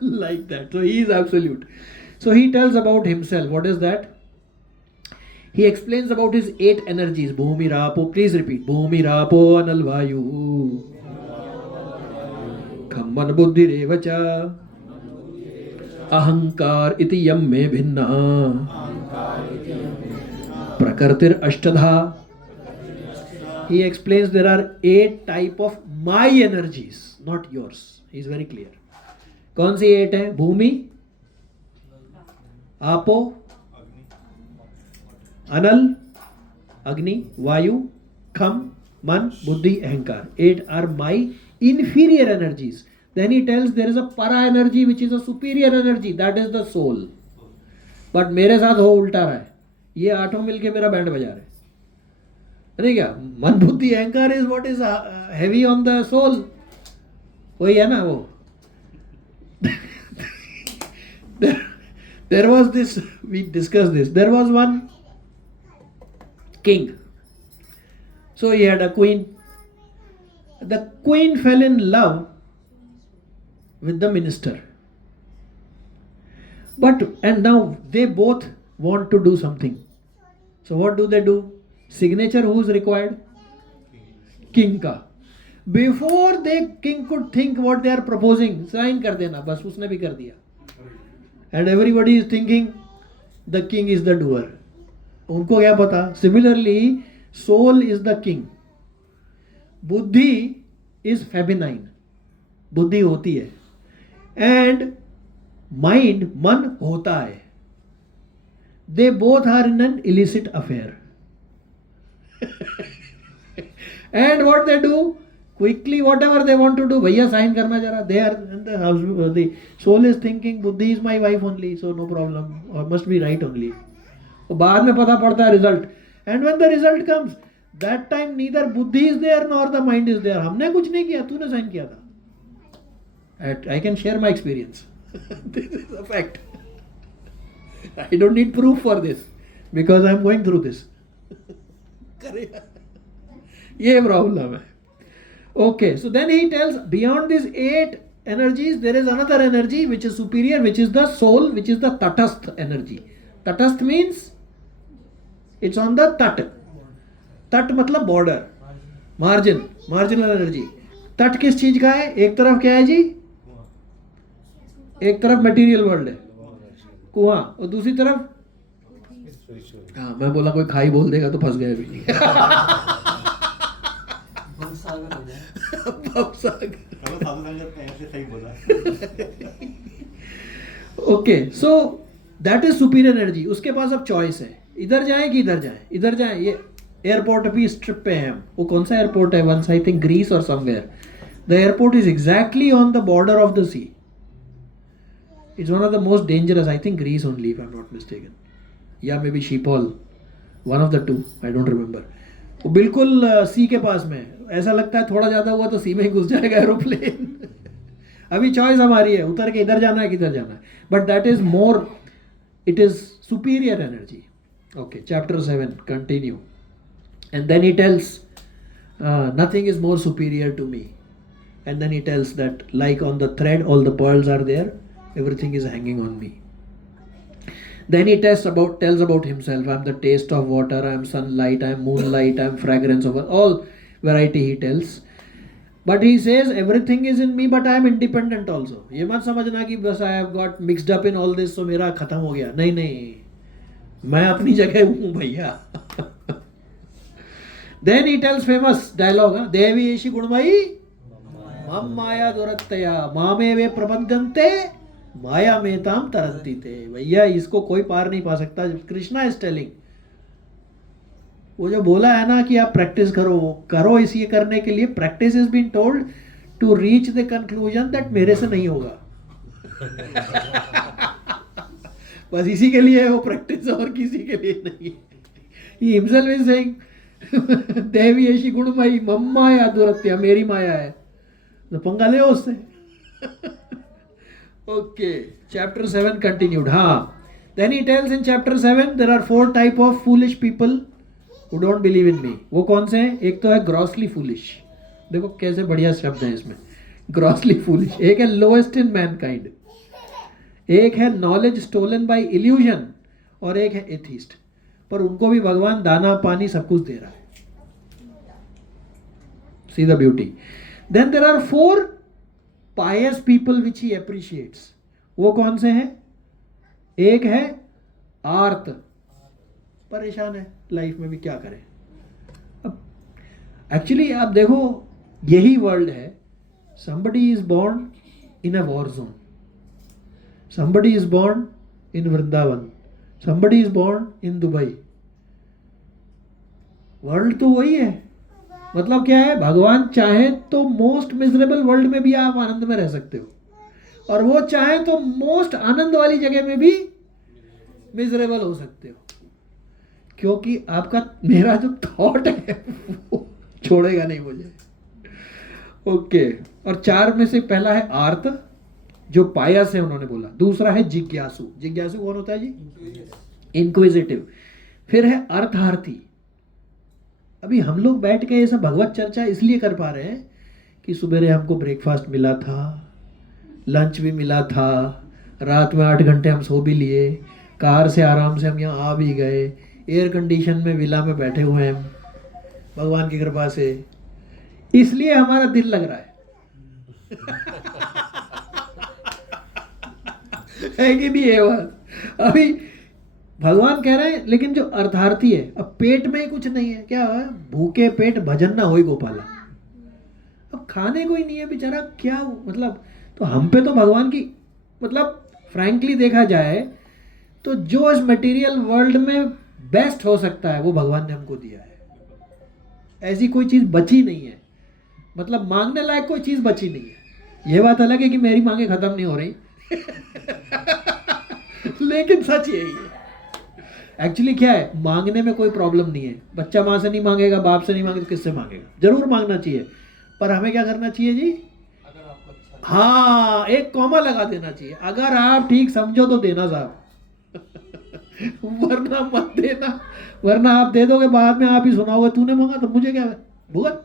Like that. So he is absolute. So he tells about himself. What is that? He explains about his 8 energies. Bhumi Rapo. Please repeat. Bhumi Rapo Anal Vayu. Khamman Buddhi Revacha. Ahankar iti yam me bhinna. Prakartir Ashtadha. He explains there are 8 type of my energies, not yours. He is very clear. कौन सी 8 है? भूमि, आपो, अनल, अग्नि, वायु, खम, man, buddhi, ahankar. 8 are my inferior energies. Then he tells there is a para energy which is a superior energy. That is the soul. But मेरे साथ हो उल्टा रहा है. ये 8 मिलके मेरा बैंड बजा रहे हैं. नहीं क्या? मन बुद्धि अहंकार is what is heavy on the soul. वही है ना वो. There was this, we discussed this. There was one king. So he had a queen. The queen fell in love with the minister. And now they both want to do something. So what do? Signature who is required? King ka. Before the king could think what they are proposing, sign kar dena, bas usne bhi kar diya. And everybody is thinking the king is the doer. उनको क्या पता? Similarly, soul is the king. Buddhi is feminine. बुद्धि होती है. And mind, मन होता है. They both are in an illicit affair. And what they do? Quickly, whatever they want to do, भैया sign करना जरा. They are in the house. The soul is thinking, Buddhi is my wife only, so no problem, or must be right only. तो बाद में पता पड़ता है result. And when the result comes, that time neither Buddhi is there nor the mind is there. हमने कुछ नहीं किया, तूने sign किया था. I can share my experience. This is a fact. I don't need proof for this because I am going through this. ये problem है. Okay, so then he tells beyond these 8 energies, there is another energy which is superior, which is the soul, which is the tatastha energy. Tatastha means it's on the tat. Tat मतलब border, margin, marginal energy. तट किस चीज का है? एक तरफ क्या है जी? एक तरफ मटेरियल वर्ल्ड है, कुआं, और दूसरी तरफ हाँ, मैं बोला कोई खाई बोल देगा तो फंस गया भी. Okay, so that is superior energy. उसके पास अब चॉइस है, इधर जाए कि इधर जाए. इधर जाए, ये एयरपोर्ट अभी स्ट्रिप पे है हम. वो कौन सा एयरपोर्ट है? वंस आई थिंक ग्रीस और somewhere. The airport is exactly on the border of the sea. It's one of the most dangerous. I think Greece only if I am not mistaken, या may be Schiphol, one of the two, I don't remember. वो बिल्कुल सी के पास में है. ऐसा लगता है थोड़ा ज़्यादा हुआ तो सी में ही घुस जाएगा एरोप्लेन. अभी चॉइस हमारी है, उतर के इधर जाना है किधर जाना है. But that is more, it is superior energy. Okay, chapter 7 continue. And then he tells nothing is more superior to me. And then he tells that like on the thread all the pearls are there, everything is hanging on me. Then he tells about himself. I am the taste of water, I am sunlight, I am moonlight, I am fragrance of all variety he tells. But he says everything is in me, but I am independent also. ये मत समझना कि बस I have got mixed up in all this, so मेरा खत्म हो गया. नहीं नहीं, मैं अपनी जगह हूँ भैया. Then he tells famous dialogue, देवी एषि गुणमयी मम माया दुरत्यया मामे वे प्रबंधन्ते माया मेताम तरंती थे. भैया इसको कोई पार नहीं पा सकता. कृष्णा इज टेलिंग, वो जो बोला है ना कि आप प्रैक्टिस करो इसी करने के लिए. Practice is been told to reach the conclusion that मेरे से नहीं होगा. बस इसी के लिए है वो प्रैक्टिस, और किसी के लिए नहीं. ही हिमसेल्फ इज सेइंग देवी ऐसी गुणमयी मम माया दुरत्या, मेरी माया है, तो पंगा ले उससे. Okay, chapter 7 continued. Then he tells in chapter 7 there are 4 type of foolish people who don't believe in me. वो कौन से हैं? एक तो है grossly foolish. देखो कैसे बढ़िया शब्द है इसमें. grossly foolish. एक है lowest in mankind. एक है knowledge stolen by illusion. और एक है atheist. पर उनको भी भगवान दाना पानी सब कुछ दे रहा है. See the beauty. Then there are 4 pious people which he appreciates. वो कौन से हैं? एक है आर्त, परेशान है लाइफ में भी, क्या करें. अब एक्चुअली आप देखो यही वर्ल्ड है. somebody is born in a war zone, somebody is born in Vrindavan, somebody is born in Dubai. World तो वही है. मतलब क्या है, भगवान चाहे तो मोस्ट मिजरेबल वर्ल्ड में भी आप आनंद में रह सकते हो, और वो चाहे तो मोस्ट आनंद वाली जगह में भी मिजरेबल हो सकते हो, क्योंकि आपका मेरा जो थॉट है वो छोड़ेगा नहीं मुझे. ओके. और 4 में से पहला है आर्त, जो पायस है उन्होंने बोला. दूसरा है जिज्ञासु. जिज्ञासु कौन होता है जी? इंक्विजिटिव. फिर है अर्थार्थी. अभी हम लोग बैठ के ये सब भगवत चर्चा इसलिए कर पा रहे हैं कि सुबह हमको ब्रेकफास्ट मिला था, लंच भी मिला था, रात में 8 घंटे हम सो भी लिए, कार से आराम से हम यहाँ आ भी गए, एयर कंडीशन में विला में बैठे हुए हैं भगवान की कृपा से, इसलिए हमारा दिल लग रहा है. है कि नहीं ये बात? अभी भगवान कह रहे हैं लेकिन जो अर्थार्थी है, अब पेट में ही कुछ नहीं है, क्या है, भूखे पेट भजन ना होई गोपाला. अब खाने को ही नहीं है बेचारा, क्या मतलब. तो हम पे तो भगवान की, मतलब फ्रैंकली देखा जाए तो जो इस मटेरियल वर्ल्ड में बेस्ट हो सकता है वो भगवान ने हमको दिया है. ऐसी कोई चीज़ बची नहीं है, मतलब मांगने लायक कोई चीज़ बची नहीं है. ये बात अलग है कि मेरी मांगे ख़त्म नहीं हो रही लेकिन सच यही है. एक्चुअली क्या है, मांगने में कोई प्रॉब्लम नहीं है. बच्चा माँ से नहीं मांगेगा, बाप से नहीं मांगेगा, तो किससे मांगेगा? जरूर मांगना चाहिए, पर हमें क्या करना चाहिए जी? हाँ, एक कॉमा लगा देना चाहिए. अगर आप ठीक समझो तो देना साहब वरना मत देना. वरना आप दे दोगे, बाद में आप ही सुनाओगे तूने मांगा तो मुझे क्या भुगत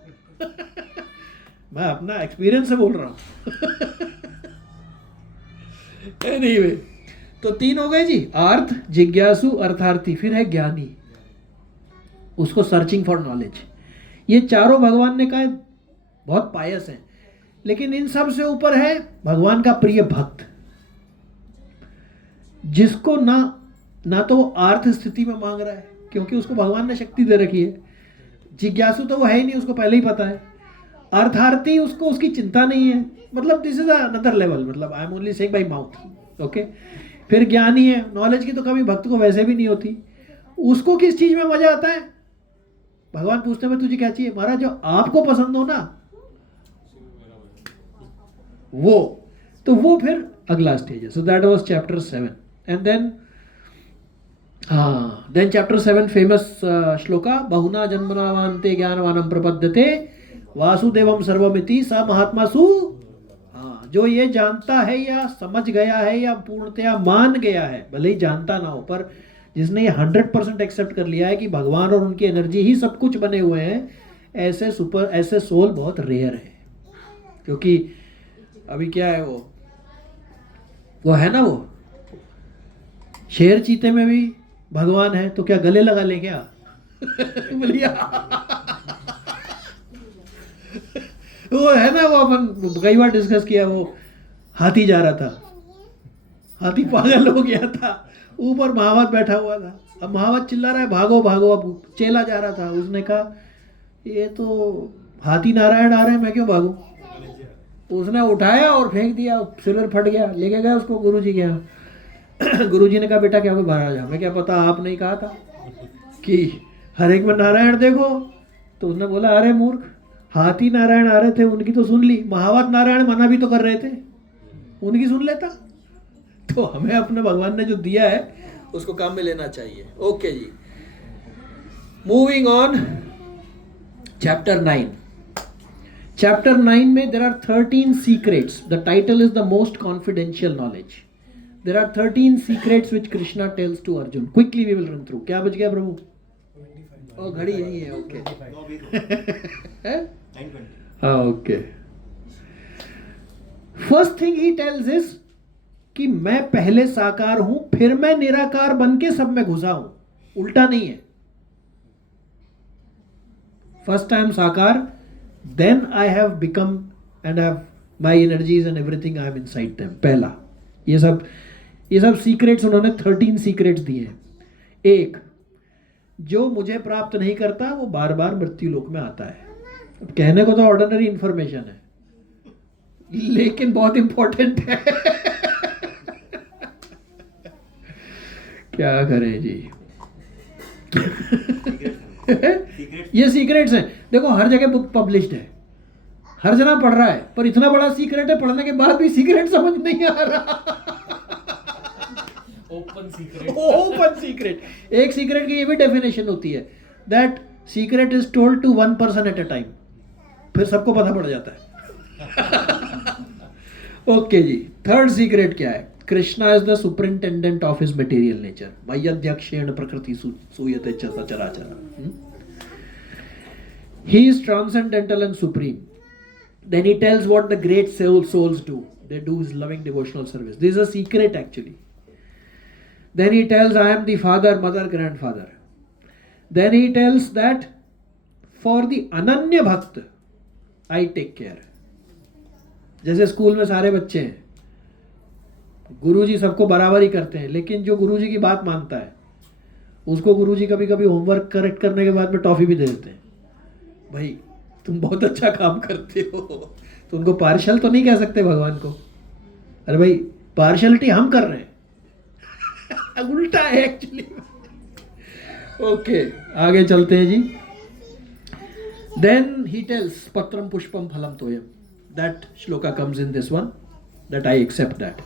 मैं अपना एक्सपीरियंस से बोल रहा हूँ. एनीवे, तो 3 हो गए जी, आर्थ, जिज्ञासु, अर्थार्थी. फिर है ज्ञानी, उसको सर्चिंग फॉर नॉलेज. ये चारों भगवान ने कहा बहुत पायस हैं, लेकिन इन सब से ऊपर है भगवान का प्रिय भक्त, जिसको ना तो वो आर्थ स्थिति में मांग रहा है क्योंकि उसको भगवान ने शक्ति दे रखी है. जिज्ञासु तो वो है ही नहीं, उसको पहले ही पता है. अर्थार्थी, उसको उसकी चिंता नहीं है. मतलब दिस इज अनदर लेवल, मतलब I am only saying bye mouth. Okay. फिर ज्ञानी है, नॉलेज की तो कभी भक्त को वैसे भी नहीं होती. उसको किस चीज में मजा आता है? भगवान पूछते हैं तुझे क्या चाहिए? महाराज जो आपको पसंद हो ना वो, तो वो फिर अगला स्टेज है. So that was chapter 7. And then chapter 7 famous shloka, बहुना जन्मनावान्ते ज्ञानवानम प्रपद्यते वासुदेवम सर्वमिति स महात्मासु. जो ये जानता है या समझ गया है या पूर्णतया मान गया है, भले ही जानता ना हो, पर जिसने ये 100% एक्सेप्ट कर लिया है कि भगवान और उनकी एनर्जी ही सब कुछ बने हुए हैं, ऐसे सोल बहुत रेयर है. क्योंकि अभी क्या है वो है ना, वो शेर चीते में भी भगवान है, तो क्या गले लगा ले क्या? बोलिए वो है ना, वो अपन कई बार डिस्कस किया, वो हाथी जा रहा था, हाथी पागल हो गया था, ऊपर महावत बैठा हुआ था। अब महावत चिल्ला रहा है भागो भागो, अब चेला जा रहा था, उसने कहा ये तो हाथी नारायण आ रहे हैं, मैं क्यों भागूं? उसने उठाया और फेंक दिया, सिर फट गया, लेके गए उसको गुरुजी के यहाँ। गुरुजी ने कहा बेटा क्या कोई बाहर आ जा। मैं क्या पता, आप नहीं कहा था कि हर एक में नारायण देखो? तो उसने बोला अरे मूर्ख, हाथी नारायण आ रहे थे, उनकी तो सुन ली, महावत नारायण मना भी तो कर रहे थे, उनकी सुन लेता। तो हमें अपने भगवान ने जो दिया है उसको काम में लेना चाहिए। ओके जी, मूविंग ऑन, चैप्टर 9। चैप्टर 9 में there are 13 secrets. The title is the most confidential knowledge. There are 13 secrets which Krishna tells to Arjun. Quickly we will run through. क्या बच गया प्रभु? ओ घड़ी यही है, ओके। No, we go. 9:20. हाँ okay. First thing he tells is कि मैं पहले साकार हूं, फिर मैं निराकार बन के सब में घुसा हूं, उल्टा नहीं है। फर्स्ट आई एम साकार, then I have become and have my energies and everything I am inside them. पहला, ये सब सीक्रेट्स उन्होंने 13 सीक्रेट्स दिए हैं। एक, जो मुझे प्राप्त नहीं करता वो बार बार मृत्यु लोक में आता है। अब कहने को तो ऑर्डिनरी इंफॉर्मेशन है, लेकिन बहुत इंपॉर्टेंट है। क्या करें जी। ये सीक्रेट्स हैं। देखो हर जगह बुक पब्लिश्ड है, हर जना पढ़ रहा है, पर इतना बड़ा सीक्रेट है, पढ़ने के बाद भी सीक्रेट समझ नहीं आ रहा। Open secret. Open secret. एक सीक्रेट की ये भी डेफिनेशन होती है, that secret is told to one person at a time, फिर सबको पता पड़ जाता है। ओके जी, थर्ड सीक्रेट क्या है? Krishna is the superintendent of his material nature. मय्यध्यक्षेण प्रकृति सूयते च सचराचर। He is transcendental and supreme. Then he tells what the great souls do. They do his loving devotional service. This is a secret actually. Then he tells, I am the father, mother, grandfather. Then he tells that for the ananya bhakt, I take care. जैसे school में सारे बच्चे हैं, गुरुजी सबको बराबर ही करते हैं, लेकिन जो गुरुजी की बात मानता है उसको गुरुजी कभी कभी होमवर्क करेक्ट करने के बाद में टॉफी भी दे देते हैं। भाई तुम बहुत अच्छा काम करते हो, तो उनको पार्शल तो नहीं कह सकते भगवान को। अरे भाई पार्शलिटी हम कर रहे हैं, उल्टा है एक्चुअली। ओके आगे चलते हैं जी। देन ही टेल्स पत्रम पुष्पम फलम तोयम, that shloka comes in this one, that I accept that.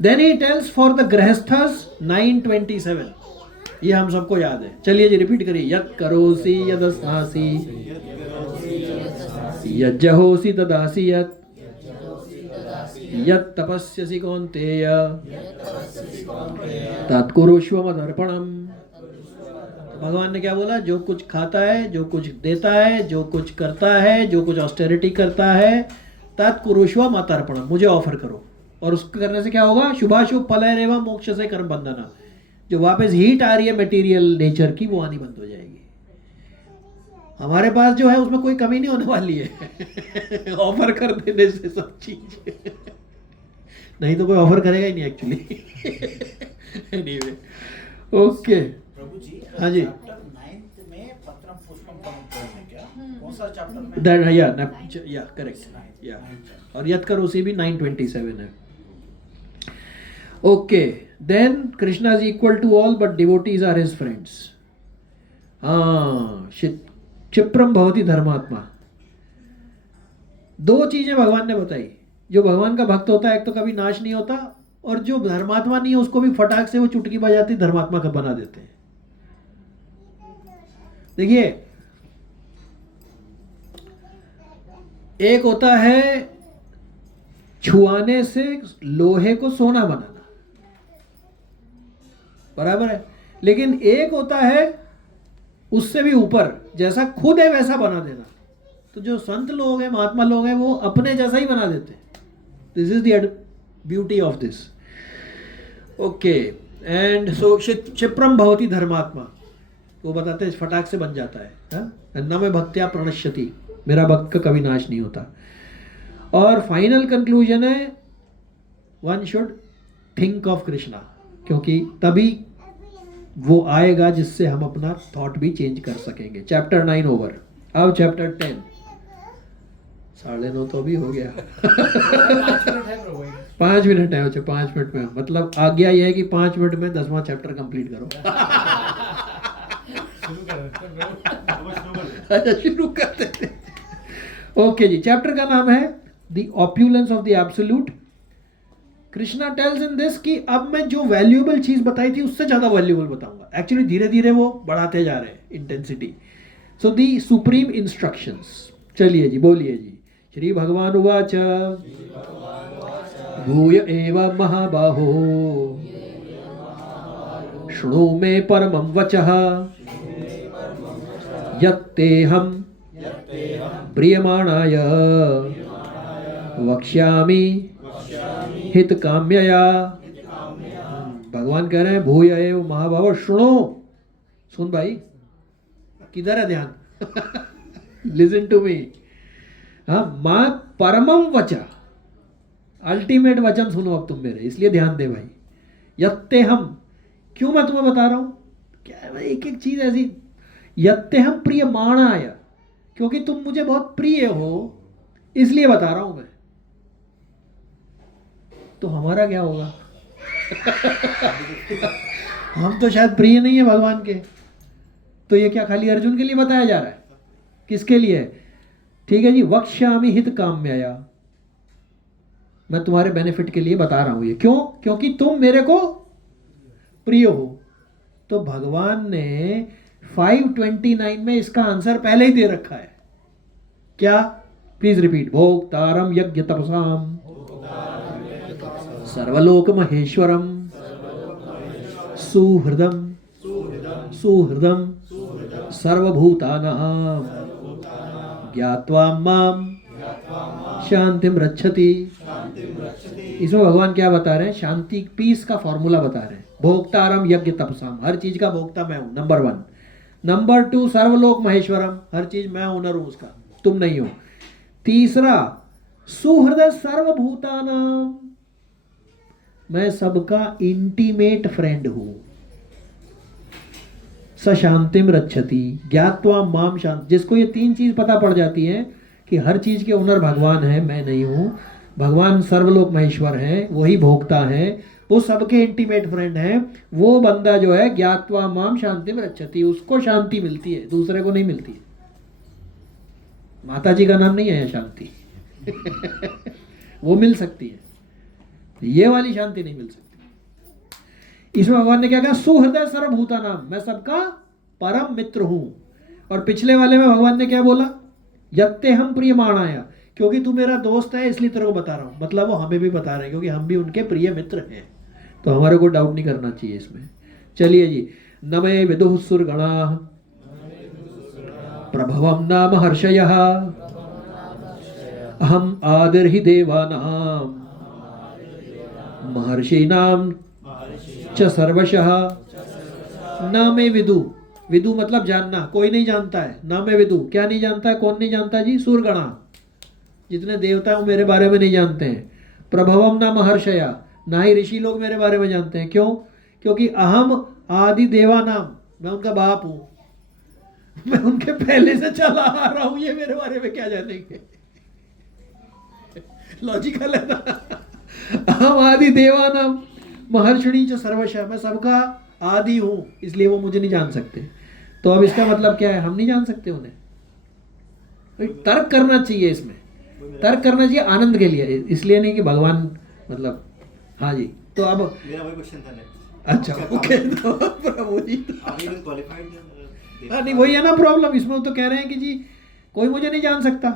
Then he tells for the गृहस्थस 9:27, ये हम सबको याद है, चलिए जी रिपीट करिए। यत् करोसि यदस्नासि यज्जहोसि तदासि यत् यत् तपस्यसि कौन्तेय तत्कुरुष्व मदर्पणम्। भगवान ने क्या बोला? जो कुछ खाता है, जो कुछ देता है, जो कुछ करता है, जो कुछ ऑस्टेरिटी करता है, तत्कुरुष्व मदर्पणम्, मुझे ऑफर करो। और उसको करने से क्या होगा? शुभाशुभ फलैरेव मोक्ष से कर्म बंधना। जो वापस हीट आ रही है मटेरियल नेचर की, वो आनी बंद हो जाएगी। हमारे पास जो है उसमें कोई कमी नहीं होने वाली है। ऑफर कर देने से सब चीज, नहीं तो कोई ऑफर करेगा ही नहीं एक्चुअली। एनीवे ओके प्रभु जी, हाँ जी। चैप्टर 9 में पत्रम पुष्पम फलम है क्या? कौन सा चैप्टर में? दैट या करेक्ट या, और यत् करोसि भी 9:27 है। Okay then Krishna is equal to all but devotees are his friends. हाँ, क्षिप्रम भवति धर्मात्मा। दो चीजें भगवान ने बताई। जो भगवान का भक्त होता है एक तो kभी नाश नहीं होता, और जो धर्मात्मा नहीं है उसको भी फटाक से वो चुटकी बजाती धर्मात्मा का बना देते हैं। देखिए एक होता है छुआने से लोहे को सोना बनाना, बराबर है, लेकिन एक होता है उससे भी ऊपर, जैसा खुद है वैसा बना देना। तो जो संत लोग हैं, महात्मा लोग हैं, वो अपने जैसा ही बना देते हैं. This is the beauty of this. Okay. And so क्षिप्रम भवति धर्मात्मा, वो बताते हैं फटाक से बन जाता है. न में भक्त्या प्रणश्यति, मेरा भक्त का कभी नाश नहीं होता. और फाइनल कंक्लूजन है one should think of Krishna, क्योंकि तभी वो आएगा जिससे हम अपना थॉट भी चेंज कर सकेंगे. Chapter 9 over. अब चैप्टर 10. 9:30 तो अभी हो गया. 5 मिनट है प्रभु. 5 मिनट है. अच्छा, 5 मिनट में मतलब आज्ञा यह है कि 5 मिनट में 10वां चैप्टर कंप्लीट करो. शुरू कर देते हैं प्रभु. अच्छा, शुरू कर देते. ओके जी. चैप्टर का नाम है the opulence of the absolute. Krishna tells in this कि अब मैं जो वैल्यूएबल चीज बताई थी उससे ज्यादा वैल्यूएबल बताऊंगा. एक्चुअली धीरे धीरे वो बढ़ाते जा रहे हैं इंटेंसिटी. सो दी सुप्रीम इंस्ट्रक्शंस. चलिए जी, बोलिए जी. श्री भगवान उवाच भूय एव महाबाहो शृणु मे परमं वचः यत्तेऽहं प्रीयमाणाय वक्ष्यामि हितकाम्यया. भगवान कह रहे हैं भूय एव महाबाहो शृणु. सुन भाई, किधर है ध्यान? Listen to me. हाँ, मां परमम वचा, अल्टीमेट वचन सुनो अब तुम मेरे, इसलिए ध्यान दे भाई. यत्ते हम, क्यों मैं तुम्हें बता रहा हूं? क्या है, एक एक चीज ऐसी. यत्ते हम प्रिय माणाय, क्योंकि तुम मुझे बहुत प्रिय हो इसलिए बता रहा हूं मैं. तो हमारा क्या होगा? हम तो शायद प्रिय नहीं है भगवान के. तो ये क्या खाली अर्जुन के लिए बताया जा रहा है? किसके लिए? ठीक है जी. वक्ष्यामि हित काम्यया, मैं तुम्हारे बेनिफिट के लिए बता रहा हूं ये. क्यों? क्योंकि तुम मेरे को प्रिय हो. तो भगवान ने 529 में इसका आंसर पहले ही दे रखा है. क्या? Please repeat. भोक्तारम यज्ञ तपसाम सर्वलोक महेश्वरम सुहृदम सुहृदम सर्वभूतानां ज्ञात्वा माम शांतिम रक्षति. इसमें भगवान क्या बता रहे हैं? शांति, पीस का फॉर्मूला बता रहे हैं. भोक्तारम यज्ञ तपसाम, हर चीज का भोक्ता मैं हूं, नंबर 1. नंबर 2, सर्वलोक महेश्वरम, हर चीज मैं ओनर हूं उसका, तुम नहीं हो. तीसरा, सुहृदय सर्वभूतानाम, मैं सबका इंटीमेट फ्रेंड हूं. स शांतिम रक्षति ज्ञात्वा माम शांति. जिसको ये 3 चीज पता पड़ जाती है कि हर चीज के ओनर भगवान है, मैं नहीं हूं, भगवान सर्वलोक महेश्वर है, वही भोक्ता है, वो सबके इंटीमेट फ्रेंड है, वो बंदा जो है ज्ञात्वा माम शांतिम रक्षति, उसको शांति मिलती है, दूसरे को नहीं मिलती है. माता जी का नाम नहीं है शांति. वो मिल सकती है, ये वाली शांति नहीं मिल सकती. इसमें भगवान ने क्या कहा? सुहृदय सर्वभूतानाम, मैं सबका परम मित्र हूं. और पिछले वाले में भगवान ने क्या बोला? यत्ते हम प्रिय माणाया, क्योंकि तू मेरा दोस्त है इसलिए तेरे को बता रहा हूं. मतलब वो हमें भी बता रहे हैं क्योंकि हम भी उनके प्रिय मित्र हैं. तो हमारे को डाउट नहीं करना चाहिए इसमें. चलिए जी. नमे विदुः सुरगणाः प्रभवं नाम हर्षयः अहम आदिर्हि देवानां महर्षीणां च सर्वशः. न में विदु, विदु मतलब जानना, कोई नहीं जानता है. न में विदु, क्या नहीं जानता है? कौन नहीं जानता जी? सूरगणा, जितने देवता हैं वो मेरे बारे में नहीं जानते हैं. प्रभवम न महर्षया, ना ही ऋषि लोग मेरे बारे में जानते हैं. क्यों? क्योंकि अहम आदि देवानाम, मैं उनका बाप हूं, मैं उनके पहले से चला आ रहा हूं, ये मेरे बारे में क्या जानेंगे? लॉजिकल है ना. अहम आदि देवानाम महर्षिणी च सर्वशः, मैं सबका आदि हूं, इसलिए वो मुझे नहीं जान सकते. तो अब इसका मतलब क्या है? हम नहीं जान सकते उन्हें. तर्क करना चाहिए, इसमें तर्क करना चाहिए आनंद के लिए, इसलिए नहीं कि भगवान मतलब. हाँ जी. तो अब मेरा वही क्वेश्चन था नेक्स्ट. अच्छा, ओके. तो प्रभु जी आगे भी क्वालिफाइड. हाँ, नहीं वही है ना प्रॉब्लम. इसमें तो कह रहे हैं कि जी कोई मुझे नहीं जान सकता.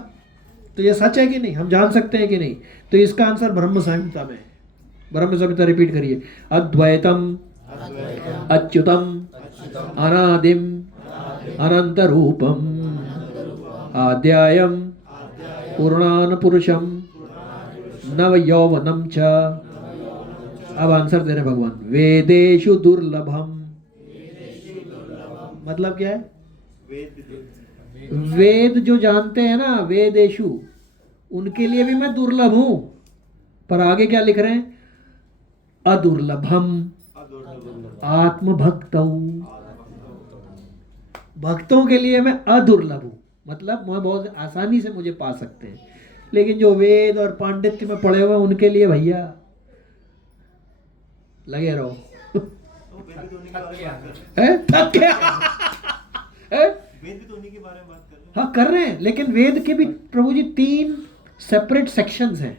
तो ये सच है कि नहीं? हम जान सकते हैं कि नहीं? तो इसका आंसर ब्रह्म संहिता में. ब्रह्म संहिता रिपीट करिए. अद्वैतम अच्युतम अनादिम अनंत रूपम आद्यायम पूर्णान पुरुषम नव यौवनम च। अब आंसर दे रहे भगवान, वेदेषु दुर्लभम। मतलब क्या है? वेद जो जानते हैं ना, वेदेषु, उनके लिए भी मैं दुर्लभ हूं। पर आगे क्या लिख रहे हैं? अदुर्लभम आत्मभक्तौ। भक्तों के लिए मैं अदुर्लभ हूं, मतलब मैं बहुत आसानी से मुझे पा सकते हैं। लेकिन जो वेद और पांडित्य में पढ़े हुए उनके लिए भैया लगे रहो। थक गया। वेद भी तो उन्हीं के बारे में बात कर रहे हैं। हाँ कर रहे हैं, लेकिन वेद के भी प्रभु जी 3 सेपरेट सेक्शंस हैं।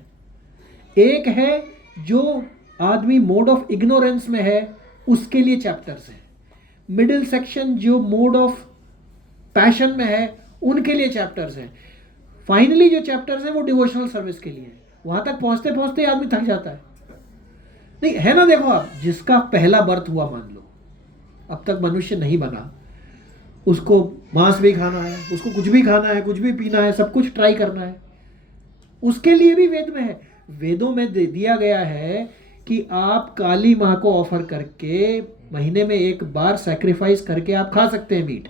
एक है जो आदमी मोड ऑफ इग्नोरेंस में है, उसके लिए चैप्टर्स हैं। मिडिल सेक्शन जो मोड ऑफ पैशन में है, उनके लिए चैप्टर्स हैं। फाइनली जो चैप्टर्स हैं वो डिवोशनल सर्विस के लिए है। वहां तक पहुंचते पहुंचते आदमी थक जाता है। नहीं है ना, देखो आप, जिसका पहला बर्थ हुआ मान लो, अब तक मनुष्य नहीं बना, उसको मांस भी खाना है, उसको कुछ भी खाना है, कुछ भी पीना है, सब कुछ ट्राई करना है, उसके लिए भी वेद में है। वेदों में दे दिया गया है कि आप काली माँ को ऑफर करके महीने में एक बार सैक्रिफाइस करके आप खा सकते हैं मीट।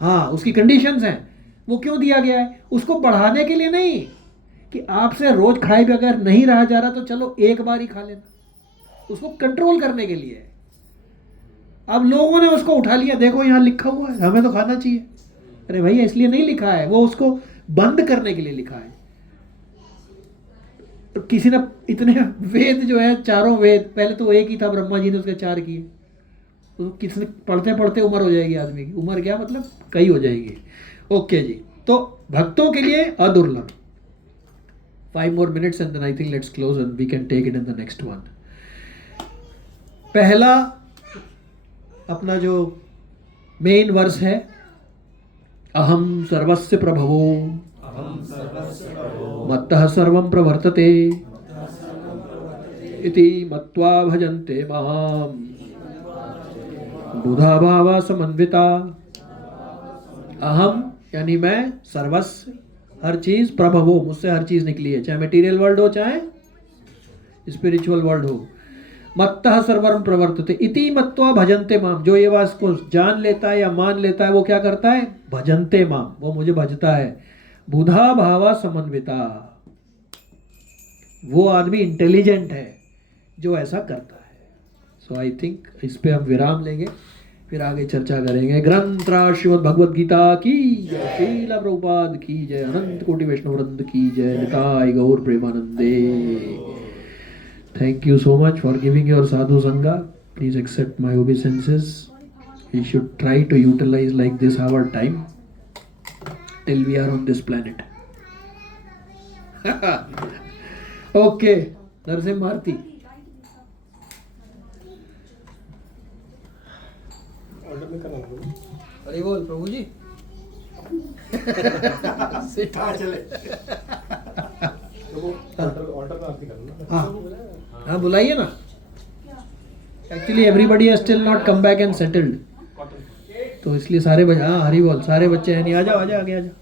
हाँ, उसकी कंडीशंस हैं। वो क्यों दिया गया है? उसको बढ़ाने के लिए नहीं कि आपसे रोज खाए बगैर नहीं रहा जा रहा तो चलो एक बार ही खा लेना, उसको कंट्रोल करने के लिए है। अब लोगों ने उसको उठा लिया, देखो यहाँ लिखा हुआ है हमें तो खाना चाहिए। अरे भैया इसलिए नहीं लिखा है, वो उसको बंद करने के लिए लिखा है। तो किसी ने इतने वेद जो है, चारों वेद, पहले तो एक ही था, ब्रह्मा जी ने उसके 4 किए। तो किसने पढ़ते पढ़ते उम्र हो जाएगी आदमी की, उम्र क्या मतलब कई हो जाएगी। ओके जी, तो भक्तों के लिए अदुर्लभ। 5 more minutes and then I think let's close and we can take it in the next one. पहला अपना जो मेन वर्स है, अहम सर्वस्य प्रभवो मत्तः सर्वं प्रवर्तते इति मत्वा भजन्ते माम् बुधा भावा समन्विता। अहम यानी मैं, सर्वस्य हर चीज, प्रभवो मुझसे हर चीज निकली है, चाहे मटेरियल वर्ल्ड हो चाहे स्पिरिचुअल वर्ल्ड हो। मत्तः सर्वं प्रवर्तते इति मत्वा भजन्ते माम। जो ये बात को जान लेता है या मान लेता है वो क्या करता है? भजन्ते माम, वो मुझे भजता है। बुधा भावा समन्विता, वो आदमी इंटेलिजेंट है जो ऐसा करता है। सो आई थिंक इस पे हम विराम लेंगे, फिर आगे चर्चा करेंगे। ग्रंथराज श्रीमद् भगवद गीता की जय, श्रील प्रभुपाद की जय, अनंत कोटि वैष्णव वृंद की जय, निताय गौर प्रेमानंदे। Thank you so much for giving your sadhu sangha. Please accept my obeisances. We should try to utilize like this our time till we are on this planet. Okay, Narsim Bharti. अरे बोल प्रभु जी। हाँ बुलाइए ना। Actually everybody has still not come back and settled, तो इसलिए सारे बच्चे, हाँ हरी बोल, सारे बच्चे हैं नहीं। आ जाओ, आ जाओ, आगे आ जाओ।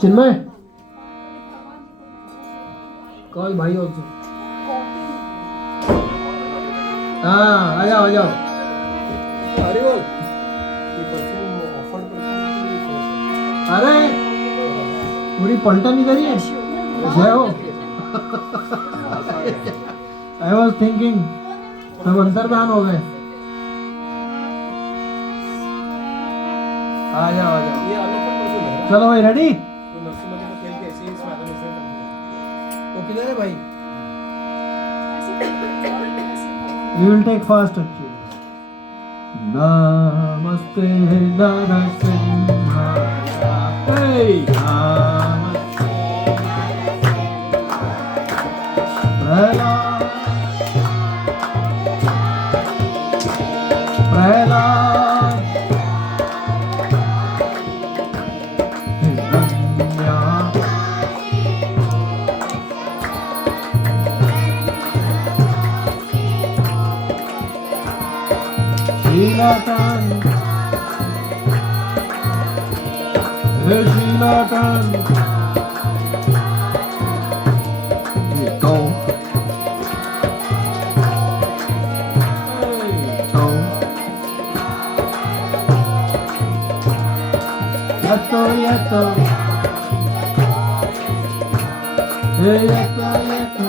चिन्मय, कॉल भाई ऑल्सो। हाँ आ जाओ, आ जाओ। अरे बोल, अरे पूरी पलटन इधर ही है। जय हो। आई वॉज थिंकिंग सब अंतर्धान हो गए। आ जाओ, आ जाओ। चलो भाई, रेडी? वो किधर है भाई? We will take fast actually. Namaste Narasimhaya. Hey, Namaste Prahlad, Prahlad, Shilatan, Shilatan, Go, Go, Yato, Yato, Yato, Yato.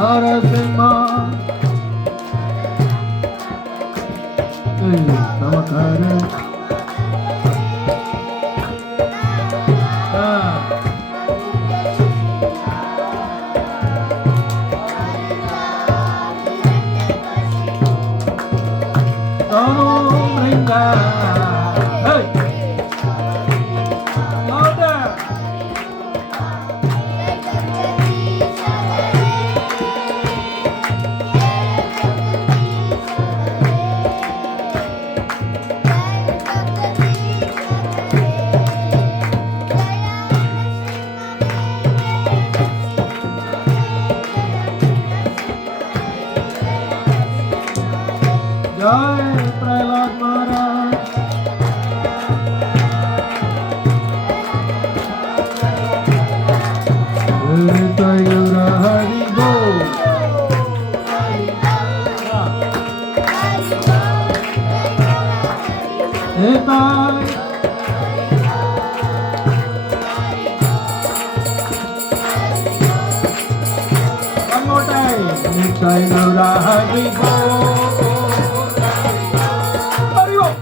Narasimha, Namakara. Hey! Louder! Jai Prahlad Maharaj. Tayura Hari Bol. Etai. One more time. Tayura Hari Bol. Hari Bol.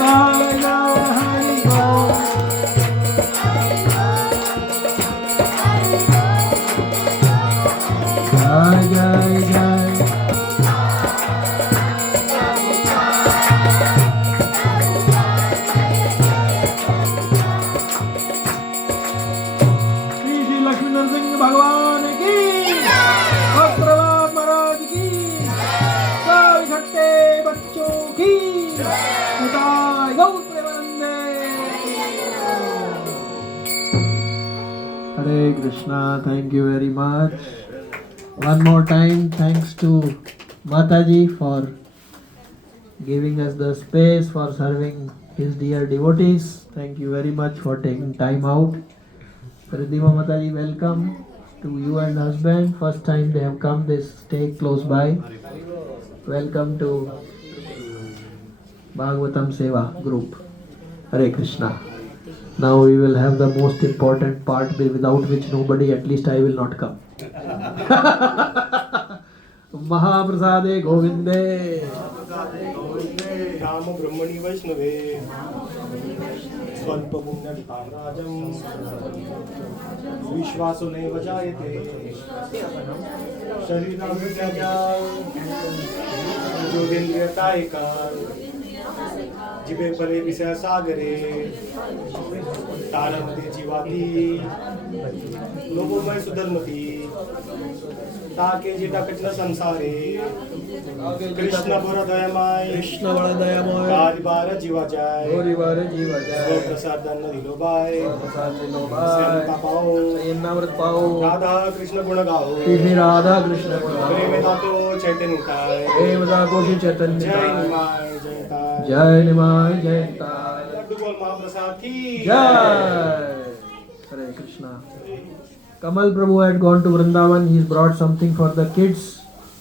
Tayura Hari Bol. Jai Jai Jai. Shri Shri Lakshmi Narasimha भगवान की, प्रहलाद महाराज की, सभी छठे बच्चों की, निताय गौ प्रेमानंदे। Hare Krishna, thank you very much. One more time, thanks to Mataji for giving us the space for serving his dear devotees. Thank you very much for taking time out. Pradima Mataji, welcome to you and husband. First time they have come, they stay close by. Welcome to Bhagavatam Seva group. Hare Krishna. Now we will have the most important part without which nobody, at least I will not come. Mahaprasade Govinde. Ram ब्रह्मणि वैष्णवे स्वल्प पुण्य विपाराजम विश्वासो नैव जायते शरीरं त्याज्याल योगेन्द्रियकायिकाल जिवे परे विषय सागरे तारमते जीवाती लोभोमय सुधर्मती ताके zeta कठिन संसारे कृष्ण बड़ दयामय कृष्ण बड़ दयामय बारी बार जीवा जाए गोरी बार जीवा जाए प्रसाद न दिलो बाय प्रसाद दिलो बाय पाओ नामृत पाओ राधा कृष्ण गुण गाओ श्री राधा कृष्ण प्रेम दातो चैतन्य उठाए प्रेम दातो श्री चैतन्य जय निमाय जयता जय निमाय जयता लड्डू गोल महाप्रसाद की जय Hare Krishna. Kamal Prabhu had gone to Vrindavan. He's brought something for the kids,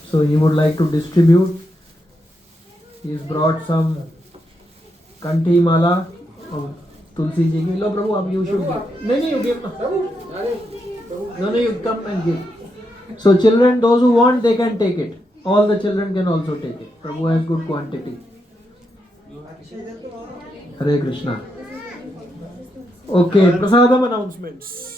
so he would like to distribute. He's brought some kanti mala of Tulsi ji ki. Lo Prabhu, ab you should give. No, you give. No, you come and give. So children, those who want, they can take it. All the children can also take it. Prabhu has good quantity. Hare Krishna. Okay, prasadam announcements.